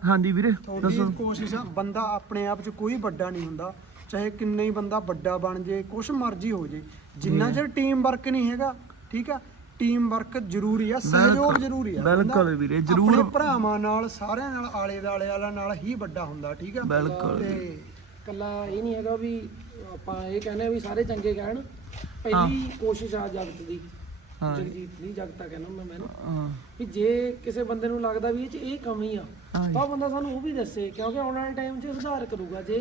ਹਾਂਜੀ ਵੀਰੇ ਦੱਸੋ। ਕੋਸ਼ਿਸ਼ ਆ ਬੰਦਾ ਆਪਣੇ ਆਪ 'ਚ ਕੋਈ ਵੱਡਾ ਨਹੀਂ ਹੁੰਦਾ ਚਾਹੇ ਕਿੰਨੇ ਹੀ ਬੰਦਾ ਵੱਡਾ ਬਣ ਜੇ ਕੁਛ ਮਰਜ਼ੀ ਹੋ ਜੇ ਜਿੰਨਾ ਚਿਰ ਟੀਮ ਵਰਕ ਨਹੀਂ ਹੈਗਾ ਠੀਕ ਆ ਟੀਮ ਵਰਕ ਜ਼ਰੂਰੀ ਆ ਸਹਿਯੋਗ ਜ਼ਰੂਰੀ ਆ ਬਿਲਕੁਲ ਵੀਰੇ, ਜ਼ਰੂਰ। ਆਪਣੇ ਭਰਾਵਾਂ ਨਾਲ ਸਾਰਿਆਂ ਨਾਲ ਆਲੇ ਦਾਲੇ ਵਾਲਿਆਂ ਨਾਲ ਹੀ ਵੱਡਾ ਹੁੰਦਾ ਠੀਕ ਆ ਬਿਲਕੁਲ। ਤੇ ਕੱਲਾ ਇਹ ਨਹੀਂ ਹੈਗਾ ਵੀ ਆਪਾਂ ਇਹ ਕਹਿੰਦੇ ਆ ਵੀ ਸਾਰੇ ਚੰਗੇ ਕਹਿਣ ਪਹਿਲੀ ਕੋਸ਼ਿਸ਼ ਆ ਜਗਤ ਦੀ ਹਾਂ। ਜਗਜੀਤ ਨਹੀਂ ਜਗਤਾ ਕਹਿੰਦਾ ਮੈਂ ਮੈਨੂੰ ਵੀ ਜੇ ਕਿਸੇ ਬੰਦੇ ਨੂੰ ਲੱਗਦਾ ਵੀ ਇਹ ਚ ਇਹ ਕਮੀ ਆ। ਤਾਂ ਬੰਦਾ ਸਾਨੂੰ ਉਹ ਵੀ ਦੱਸੇ ਕਿਉਂਕਿ ਆਉਣ ਵਾਲੇ ਟਾਈਮ 'ਚ ਸੁਧਾਰ ਕਰੂਗਾ ਜੇ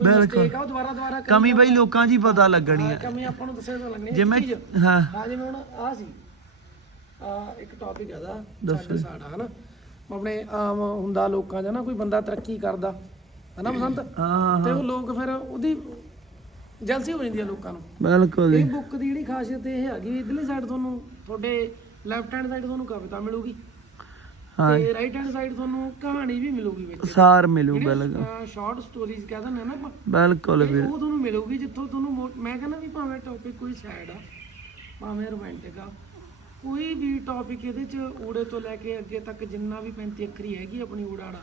ਬਿਲਕੁਲ। ਕਮੀ ਜਾਊਗਾ। ਬਈ ਲੋਕਾਂ 'ਚ ਹੀ ਪਤਾ ਲੱਗਣੀ ਹਾਂ, ਹੈ ਕਮੀ ਆਪਾਂ ਨੂੰ ਦੱਸੇ ਤਾਂ ਲੱਗਣੀ ਜਿਵੇਂ ਚੀਜ਼ ਹਾਂ ਹਾਂ ਜਿਵੇਂ ਹੁਣ ਆ ਸੀ ਆ ਇੱਕ ਟੌਪਿਕ ਹੈਦਾ ਦੱਸੋ। ਸਾਡੇ ਸਾਡਾ ਹਨਾ? ਆਪਣੇ ਆਮ ਹੁੰਦਾ ਲੋਕਾਂ ਦਾ ਨਾ ਕੋਈ ਬੰਦਾ ਤਰੱਕੀ ਕਰਦਾ ਹਨਾ ਬਸੰਤ? ਹਾਂ ਤੇ ਉਹ ਲੋਕ ਫਿਰ ਉਹਦੀ ਜਲਸੀ ਹੋ ਜਾਂਦੀ ਆ ਲੋਕਾਂ ਨੂੰ। ਬਿਲਕੁਲ ਇਹ ਬੁੱਕ ਦੀ ਜਿਹੜੀ ਖਾਸੀਅਤ ਇਹ ਹੈਗੀ ਇਧਰਲੀ ਸਾਈਡ ਤੁਹਾਨੂੰ ਤੁਹਾਡੇ ਲੈਫਟ ਹੈਂਡ ਸਾਈਡ ਤੁਹਾਨੂੰ ਕਵਿਤਾ ਮਿਲੂਗੀ। ਹਾਂ। ਤੇ ਰਾਈਟ ਹੈਂਡ ਸਾਈਡ ਤੁਹਾਨੂੰ ਕਹਾਣੀ ਵੀ ਮਿਲੂਗੀ ਵਿੱਚ। ਸਾਰ ਮਿਲੂ ਬਿਲਕੁਲ। ਸ਼ਾਰਟ ਸਟੋਰੀਜ਼ ਕਹਿ ਦਿੰਦੇ ਨਾ ਆਪਾਂ। ਬਿਲਕੁਲ ਵੀਰ। ਉਹ ਤੁਹਾਨੂੰ ਮਿਲੂਗੀ ਜਿੱਥੋਂ ਤੁਹਾਨੂੰ ਮੋ- ਕਹਿੰਦਾ ਵੀ ਭਾਵੇਂ ਟੌਪਿਕ ਕੋਈ ਸੈਡ ਆ ਭਾਵੇਂ ਰੋਮਾਂਟਿਕ ਆ ਕੋਈ ਵੀ ਟੌਪਿਕ ਇਹਦੇ ਚ ਊੜੇ ਤੋਂ ਲੈ ਕੇ ਅੱਗੇ ਤੱਕ ਜਿੰਨਾ ਵੀ 35 ਅੱਖਰੀ ਹੈਗੀ ਆਪਣੀ ਊੜਾੜਾ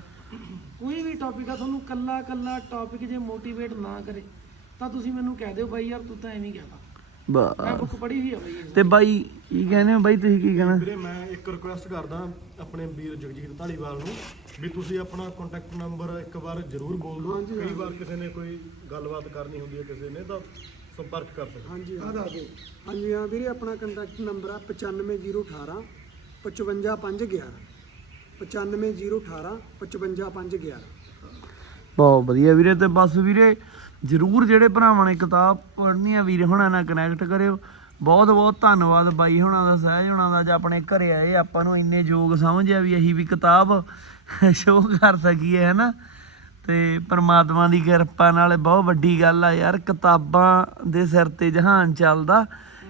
ਕੋਈ ਵੀ ਟੌਪਿਕ ਆ ਤੁਹਾਨੂੰ ਕੱਲਾ ਕੱਲਾ ਟੌਪਿਕ ਜੇ ਮੋਟੀਵੇਟ ਨਾ ਕਰੇ ਤਾਂ ਤੁਸੀਂ ਮੈਨੂੰ ਕਹਿ ਦਿਓ ਬਾਈ ਯਾਰ ਤੂੰ ਤਾਂ ਐਵੇਂ ਹੀ ਕਹਤਾ ਮੈਂ ਬੁੱਕ ਪੜ੍ਹੀ ਹੋਈ ਆ ਬਾਈ ਇਹ। ਤੇ ਬਾਈ ਕੀ ਕਹਿੰਦੇ ਹੋ? ਬਾਈ ਤੁਸੀਂ ਕੀ ਕਹਿਣਾ? ਵੀਰੇ ਮੈਂ ਇੱਕ ਰਿਕੁਐਸਟ ਕਰਦਾ ਆਪਣੇ ਵੀਰ ਜਗਜੀਤ ਢਾਲੀਵਾਲ ਨੂੰ ਵੀ ਤੁਸੀਂ ਆਪਣਾ ਕੰਟੈਕਟ ਨੰਬਰ ਇੱਕ ਵਾਰ ਜ਼ਰੂਰ ਬੋਲ ਦਿਓ। ਕਈ ਵਾਰ ਕਿਸੇ ਨੇ ਕੋਈ ਗੱਲਬਾਤ ਕਰਨੀ ਹੁੰਦੀ ਹੈ ਕਿਸੇ ਨੇ ਤਾਂ ਸੰਪਰਕ ਕਰ ਸਕਦੇ ਹਾਂਜੀ ਆ ਦੱਸ ਦਿਓ। ਹਾਂਜੀ ਹਾਂ ਵੀਰੇ ਆਪਣਾ ਕੰਟੈਕਟ ਨੰਬਰ ਆ 95018 55511 95018 55511 ਬਹੁਤ ਵਧੀਆ ਵੀਰੇ ਤੇ ਬਸ ਵੀਰੇ ਜਰੂਰ ਜਿਹੜੇ ਭਰਾਵਾਂ ਨੇ ਕਿਤਾਬ ਪੜ੍ਹਨੀ ਆ ਵੀਰੇ ਹੁਣਾਂ ਨਾਲ ਕਨੈਕਟ ਕਰਿਓ। ਬਹੁਤ ਬਹੁਤ ਧੰਨਵਾਦ ਬਾਈ ਹੁਣਾਂ ਦਾ ਸਹਿਜ ਹੁਣਾਂ ਦਾ ਜੇ ਆਪਣੇ ਘਰੇ ਆਏ ਆਪਾਂ ਨੂੰ ਇੰਨੇ ਯੋਗ ਸਮਝਿਆ ਵੀ ਅਸੀਂ ਵੀ ਕਿਤਾਬ ਸ਼ੋਅ ਕਰ ਸਕੀਏ ਹੈਨਾ ਤੇ ਪਰਮਾਤਮਾ ਦੀ ਕਿਰਪਾ ਨਾਲ ਬਹੁਤ ਵੱਡੀ ਗੱਲ ਆ ਯਾਰ, ਕਿਤਾਬਾਂ ਦੇ ਸਿਰ ਤੇ ਜਹਾਨ ਚੱਲਦਾ।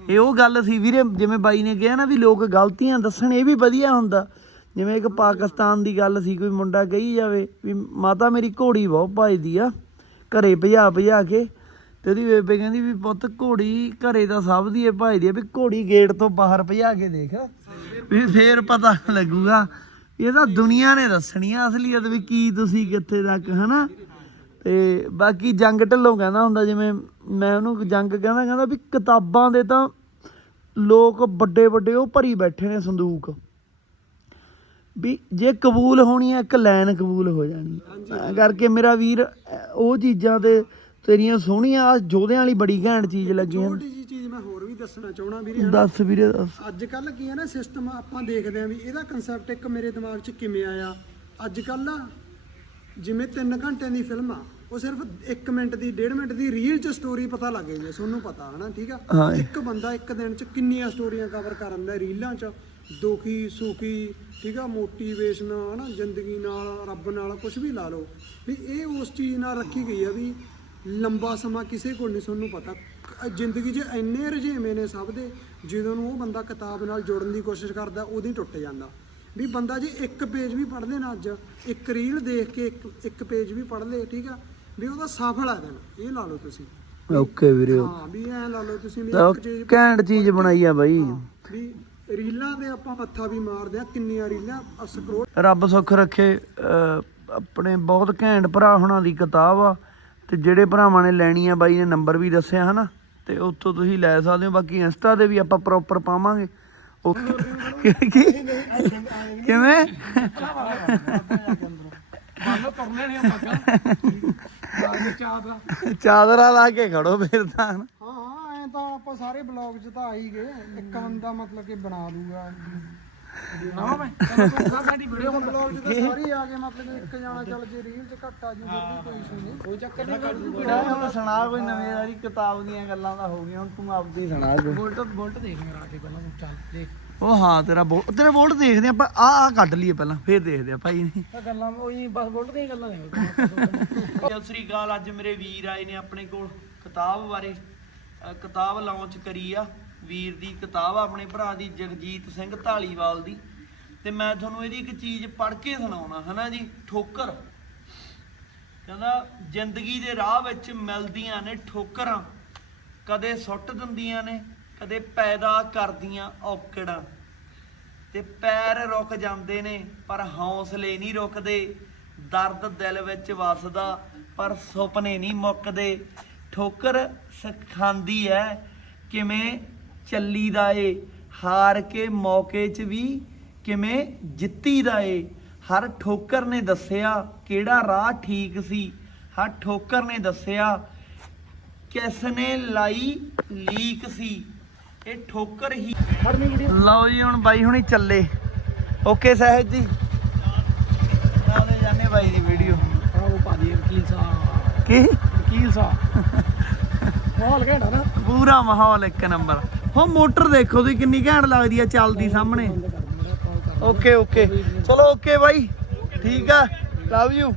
ਇਹ ਉਹ ਗੱਲ ਸੀ ਵੀਰੇ, ਜਿਵੇਂ ਬਾਈ ਨੇ ਕਿਹਾ ਨਾ ਵੀ ਲੋਕ ਗਲਤੀਆਂ ਦੱਸਣ, ਇਹ ਵੀ ਵਧੀਆ ਹੁੰਦਾ। ਜਿਵੇਂ ਇੱਕ ਪਾਕਿਸਤਾਨ ਦੀ ਗੱਲ ਸੀ, ਕੋਈ ਮੁੰਡਾ ਕਹੀ ਜਾਵੇ ਵੀ ਮਾਤਾ ਮੇਰੀ ਘੋੜੀ ਬਹੁਤ ਭਜਦੀ ਆ, ਘਰੇ ਭਜਾ ਭਜਾ ਕੇ ਤੇ ਉਹਦੀ ਬੇਬੇ ਕਹਿੰਦੀ ਵੀ ਪੁੱਤ ਘੋੜੀ ਘਰੇ ਤਾਂ ਸਭ ਦੀ ਇਹ ਭਜਦੀ ਆ, ਵੀ ਘੋੜੀ ਗੇਟ ਤੋਂ ਬਾਹਰ ਭਜਾ ਕੇ ਦੇਖ। ਵੀ ਫੇਰ ਪਤਾ ਲੱਗੂਗਾ ਇਹ ਤਾਂ ਦੁਨੀਆ ਨੇ ਦੱਸਣੀ ਆ ਅਸਲੀਅਤ ਵੀ ਕੀ ਤੁਸੀਂ ਕਿੱਥੇ ਤੱਕ, ਹਨਾ? ਤੇ ਬਾਕੀ ਜੰਗ ਢੱਲੋਂ ਕਹਿੰਦਾ ਹੁੰਦਾ, ਜਿਵੇਂ ਮੈਂ ਉਹਨੂੰ ਜੰਗ ਕਹਿੰਦਾ ਕਹਿੰਦਾ ਵੀ ਕਿਤਾਬਾਂ ਦੇ ਤਾਂ ਲੋਕ ਵੱਡੇ ਵੱਡੇ ਉਹ ਭਰੀ ਬੈਠੇ ਨੇ ਸੰਦੂਕ। ਵੀ ਜੇ ਕਬੂਲ ਹੋਣੀ ਹੈ ਇੱਕ ਲਾਈਨ ਕਬੂਲ ਹੋ ਜਾਣੀ। ਕਰਕੇ ਮੇਰਾ ਵੀਰ, ਉਹ ਚੀਜ਼ਾਂ ਤੇ ਤੇਰੀਆਂ ਸੋਹਣੀਆਂ, ਆਹ ਜੋਧਿਆਂ ਵਾਲੀ ਬੜੀ ਘੈਂਟ ਚੀਜ਼ ਲੱਗੀਆਂ ਛੋਟੀ ਦੱਸਣਾ ਚਾਹਣਾ ਵੀਰੇ ਹਨਾ। ਦੱਸ ਵੀਰੇ ਦੱਸ। ਅੱਜ ਕੱਲ ਕੀ ਹੈ ਨਾ ਸਿਸਟਮ ਆਪਾਂ ਦੇਖਦੇ ਆਂ ਵੀ ਇਹਦਾ ਕਨਸੈਪਟ ਇੱਕ ਮੇਰੇ ਦਿਮਾਗ 'ਚ ਕਿਵੇਂ ਆਇਆ। ਅੱਜ ਕੱਲ ਜਿਵੇਂ 3 ਘੰਟਿਆਂ ਦੀ ਫਿਲਮ ਆ ਉਹ ਸਿਰਫ 1 ਮਿੰਟ ਦੀ 1.5 ਮਿੰਟ ਦੀ ਰੀਲ 'ਚ ਸਟੋਰੀ ਪਤਾ ਲੱਗ ਗਈ ਜੇ ਤੁਹਾਨੂੰ ਪਤਾ ਹਨਾ ਠੀਕ ਆ? ਹਾਂ। ਇੱਕ ਬੰਦਾ ਇੱਕ ਦਿਨ 'ਚ ਕਿੰਨੀਆਂ ਸਟੋਰੀਆਂ ਕਵਰ ਕਰ ਦਿੰਦਾ ਰੀਲਾਂ 'ਚ। ਦੁਖੀ ਸੁਖੀ ਠੀਕ ਆ ਮੋਟੀਵੇਸ਼ਨ ਹਨਾ ਜ਼ਿੰਦਗੀ ਨਾਲ ਰੱਬ ਨਾਲ ਕੁਝ ਵੀ ਲਾ ਲਓ। ਵੀ ਇਹ ਉਸ ਚੀਜ਼ ਨਾਲ ਰੱਖੀ ਗਈ ਆ ਵੀ ਲੰਬਾ ਸਮਾਂ ਕਿਸੇ ਕੋਲ ਨਹੀਂ ਤੁਹਾਨੂੰ ਪਤਾ। ਜ਼ਿੰਦਗੀ 'ਚ ਇੰਨੇ ਰੁਝੇਵੇਂ ਨੇ ਸਭ ਦੇ ਜਦੋਂ ਨੂੰ ਉਹ ਬੰਦਾ ਕਿਤਾਬ ਨਾਲ ਜੁੜਨ ਦੀ ਕੋਸ਼ਿਸ਼ ਕਰਦਾ ਉਹਦੀ ਟੁੱਟ ਜਾਂਦਾ। ਵੀ ਬੰਦਾ ਜੇ ਇੱਕ ਪੇਜ ਵੀ ਪੜ੍ਹ ਲੇ ਨਾ ਅੱਜ ਇੱਕ ਰੀਲ ਦੇਖ ਕੇ ਇੱਕ ਇੱਕ ਪੇਜ ਵੀ ਪੜ੍ਹ ਲੇ ਠੀਕ ਆ? ਵੀ ਉਹਦਾ ਸਫਲ ਆ ਦਿਨ ਇਹ ਲਾ ਲਓ ਤੁਸੀਂ। ਓਕੇ ਵੀਰੇ। ਹਾਂ ਵੀ ਐ ਲਾ ਲਓ ਤੁਸੀਂ ਵੀ ਇੱਕ ਚੀਜ਼ ਘੈਂਟ ਚੀਜ਼ ਬਣਾਈ ਆ ਬਾਈ। ਵੀ ਰੀਲਾਂ ਦੇ ਆਪਾਂ ਮੱਥਾ ਵੀ ਮਾਰਦੇ ਆ ਕਿੰਨੀਆਂ ਰੀਲਾਂ ਸਕਰੋਲ ਰੱਬ ਸੁੱਖ ਰੱਖੇ ਆਪਣੇ ਬਹੁਤ ਘੈਂਟ ਭਰਾ ਹੁਣਾਂ ਦੀ ਕਿਤਾਬ ਆ ਤੇ ਜਿਹੜੇ ਭਰਾਵਾਂ ਨੇ ਲੈਣੀ ਆ ਬਾਈ ਨੇ ਨੰਬਰ ਵੀ ਦੱਸਿਆ ਹਨਾ? ਤੇ ਉੱਥੋਂ ਤੁਸੀਂ ਲੈ ਸਕਦੇ ਹੋ, ਬਾਕੀ ਇੰਸਟਾ ਤੇ ਵੀ ਆਪਾਂ ਪ੍ਰੋਪਰ ਪਾਵਾਂਗੇ। ਕਿਵੇਂ? ਚਾਦਰਾ ਲਾ ਕੇ ਖੜੋ ਫਿਰ ਤਾਂ। ਹਾਂ ਹਾਂ ਤਾਂ ਆਪਾਂ ਸਾਰੇ ਬਲੌਗ 'ਚ ਤਾਂ ਆ ਹੀ ਗਏ। ਇੱਕ ਬੰਦਾ ਮਤਲਬ ਕਿ ਬਣਾ ਦੂਗਾ। ਨਾ ਮੈਂ ਚਲੋ ਤੂੰ ਖਾ ਸਾਡੀ ਵੀਡੀਓ ਹੁਣ ਬਲੌਗ 'ਚ ਤਾਂ ਸਾਰੇ ਹੀ ਆ ਗਏ ਮਤਲਬ ਕਿ ਇੱਕ ਜਾਣਾ ਚੱਲ ਜੇ ਰੀਲ 'ਚ ਘੱਟ ਆ ਜੂ ਫਿਰ ਵੀ ਕੋਈ ਇਸ਼ੂ ਨਹੀਂ। ਕੋਈ ਚੱਕਰ ਨਹੀਂ ਹੁਣ ਸੁਣਾ ਕੋਈ ਨਵੀਂ ਵਾਲੀ ਕਿਤਾਬ ਦੀਆਂ ਗੱਲਾਂ ਤਾਂ ਹੋ ਗਈਆਂ ਹੁਣ ਤੂੰ ਆਪਦੀ ਸੁਣਾ ਕੋਈ ਬੋਲਟ ਬੋਲਟ ਦੇਖ ਮੇਰਾ ਆ ਕੇ ਪਹਿਲਾਂ ਤੂੰ ਚੱਲ ਦੇਖ। ਉਹ ਹਾਂ ਤੇਰਾ ਬੋ ਤੇਰੇ ਬੋਲਟ ਦੇਖਦੇ ਆਪਾਂ ਆ ਆ ਕੱਢ ਲਈਏ ਪਹਿਲਾਂ ਫੇਰ ਦੇਖਦੇ ਆ ਭਾਈ ਤਾਂ ਗੱਲਾਂ ਉਹੀ ਬਸ ਬੋਲਟ ਦੀਆਂ ਗੱਲਾਂ ਨੇ। ਸਤਿ ਸ੍ਰੀ ਅਕਾਲ ਅੱਜ ਮੇਰੇ ਵੀਰ ਆਏ ਨੇ ਆਪਣੇ ਕੋਲ ਕਿਤਾਬ ਬਾਰੇ ਕਿਤਾਬ ਲਾਂਚ ਕਰੀ ਆ। ਵੀਰ ਦੀ ਕਿਤਾਬ ਆ, ਆਪਣੇ ਭਰਾ ਦੀ, ਜਗਜੀਤ ਸਿੰਘ ਢਾਲੀਵਾਲ ਦੀ। ਤੇ ਮੈਂ ਤੁਹਾਨੂੰ ਇਹਦੀ ਇੱਕ ਚੀਜ਼ ਪੜ੍ਹ ਕੇ ਸੁਣਾਉਣਾ, ਹਨਾ ਜੀ? ਠੋਕਰ। ਕਹਿੰਦਾ, ਜ਼ਿੰਦਗੀ ਦੇ ਰਾਹ ਵਿੱਚ ਮਿਲਦੀਆਂ ਨੇ ਠੋਕਰਾਂ। ਕਦੇ ਸੁੱਟ ਦਿੰਦੀਆਂ ਨੇ, ਕਦੇ ਪੈਦਾ ਕਰਦੀਆਂ ਔਕੜਾਂ। ਤੇ ਪੈਰ ਰੁਕ ਜਾਂਦੇ ਨੇ, ਪਰ ਹੌਸਲੇ ਨਹੀਂ ਰੁਕਦੇ। ਦਰਦ ਦਿਲ ਵਿੱਚ ਵਸਦਾ, ਪਰ ਸੁਪਨੇ ਨਹੀਂ ਮੁੱਕਦੇ। ਠੋਕਰ ਸਿਖਾਉਂਦੀ ਹੈ, ਕਿਵੇਂ ਚੱਲੀਦਾ ਏ ਹਾਰ ਕੇ ਮੌਕੇ 'ਚ ਵੀ ਕਿਵੇਂ ਜਿੱਤੀਦਾ ਏ। ਹਰ ਠੋਕਰ ਨੇ ਦੱਸਿਆ ਕਿਹੜਾ ਰਾਹ ਠੀਕ ਸੀ। ਹਰ ਠੋਕਰ ਨੇ ਦੱਸਿਆ ਕਿਸ ਨੇ ਲਾਈ ਲੀਕ ਸੀ। ਇਹ ਠੋਕਰ ਹੀ ਲਓ ਜੀ ਹੁਣ ਬਾਈ ਹੁਣੀ ਚੱਲੇ। ਓਕੇ ਸਾਹਿਬ ਜੀ। ਨਾਲੇ ਜਾਣੇ ਬਾਈ ਦੀ ਵੀਡੀਓ ਉਹ ਦੇ ਵਕੀਲ ਸਾਹਿਬ। ਕੀ? ਵਕੀਲ ਸਾਹਿਬ। ਮਾਹੌਲ ਘੈਂਟਾ ਨਾ। ਪੂਰਾ ਮਾਹੌਲ ਇੱਕ ਨੰਬਰ। ਹੋ ਮੋਟਰ ਦੇਖੋ ਤੁਸੀਂ ਕਿੰਨੀ ਘੈਂਟ ਲੱਗਦੀ ਆ ਚੱਲਦੀ ਸਾਹਮਣੇ। Okay okay. ਚਲੋ, ਓਕੇ ਬਾਈ। ਠੀਕ ਆ। Love you.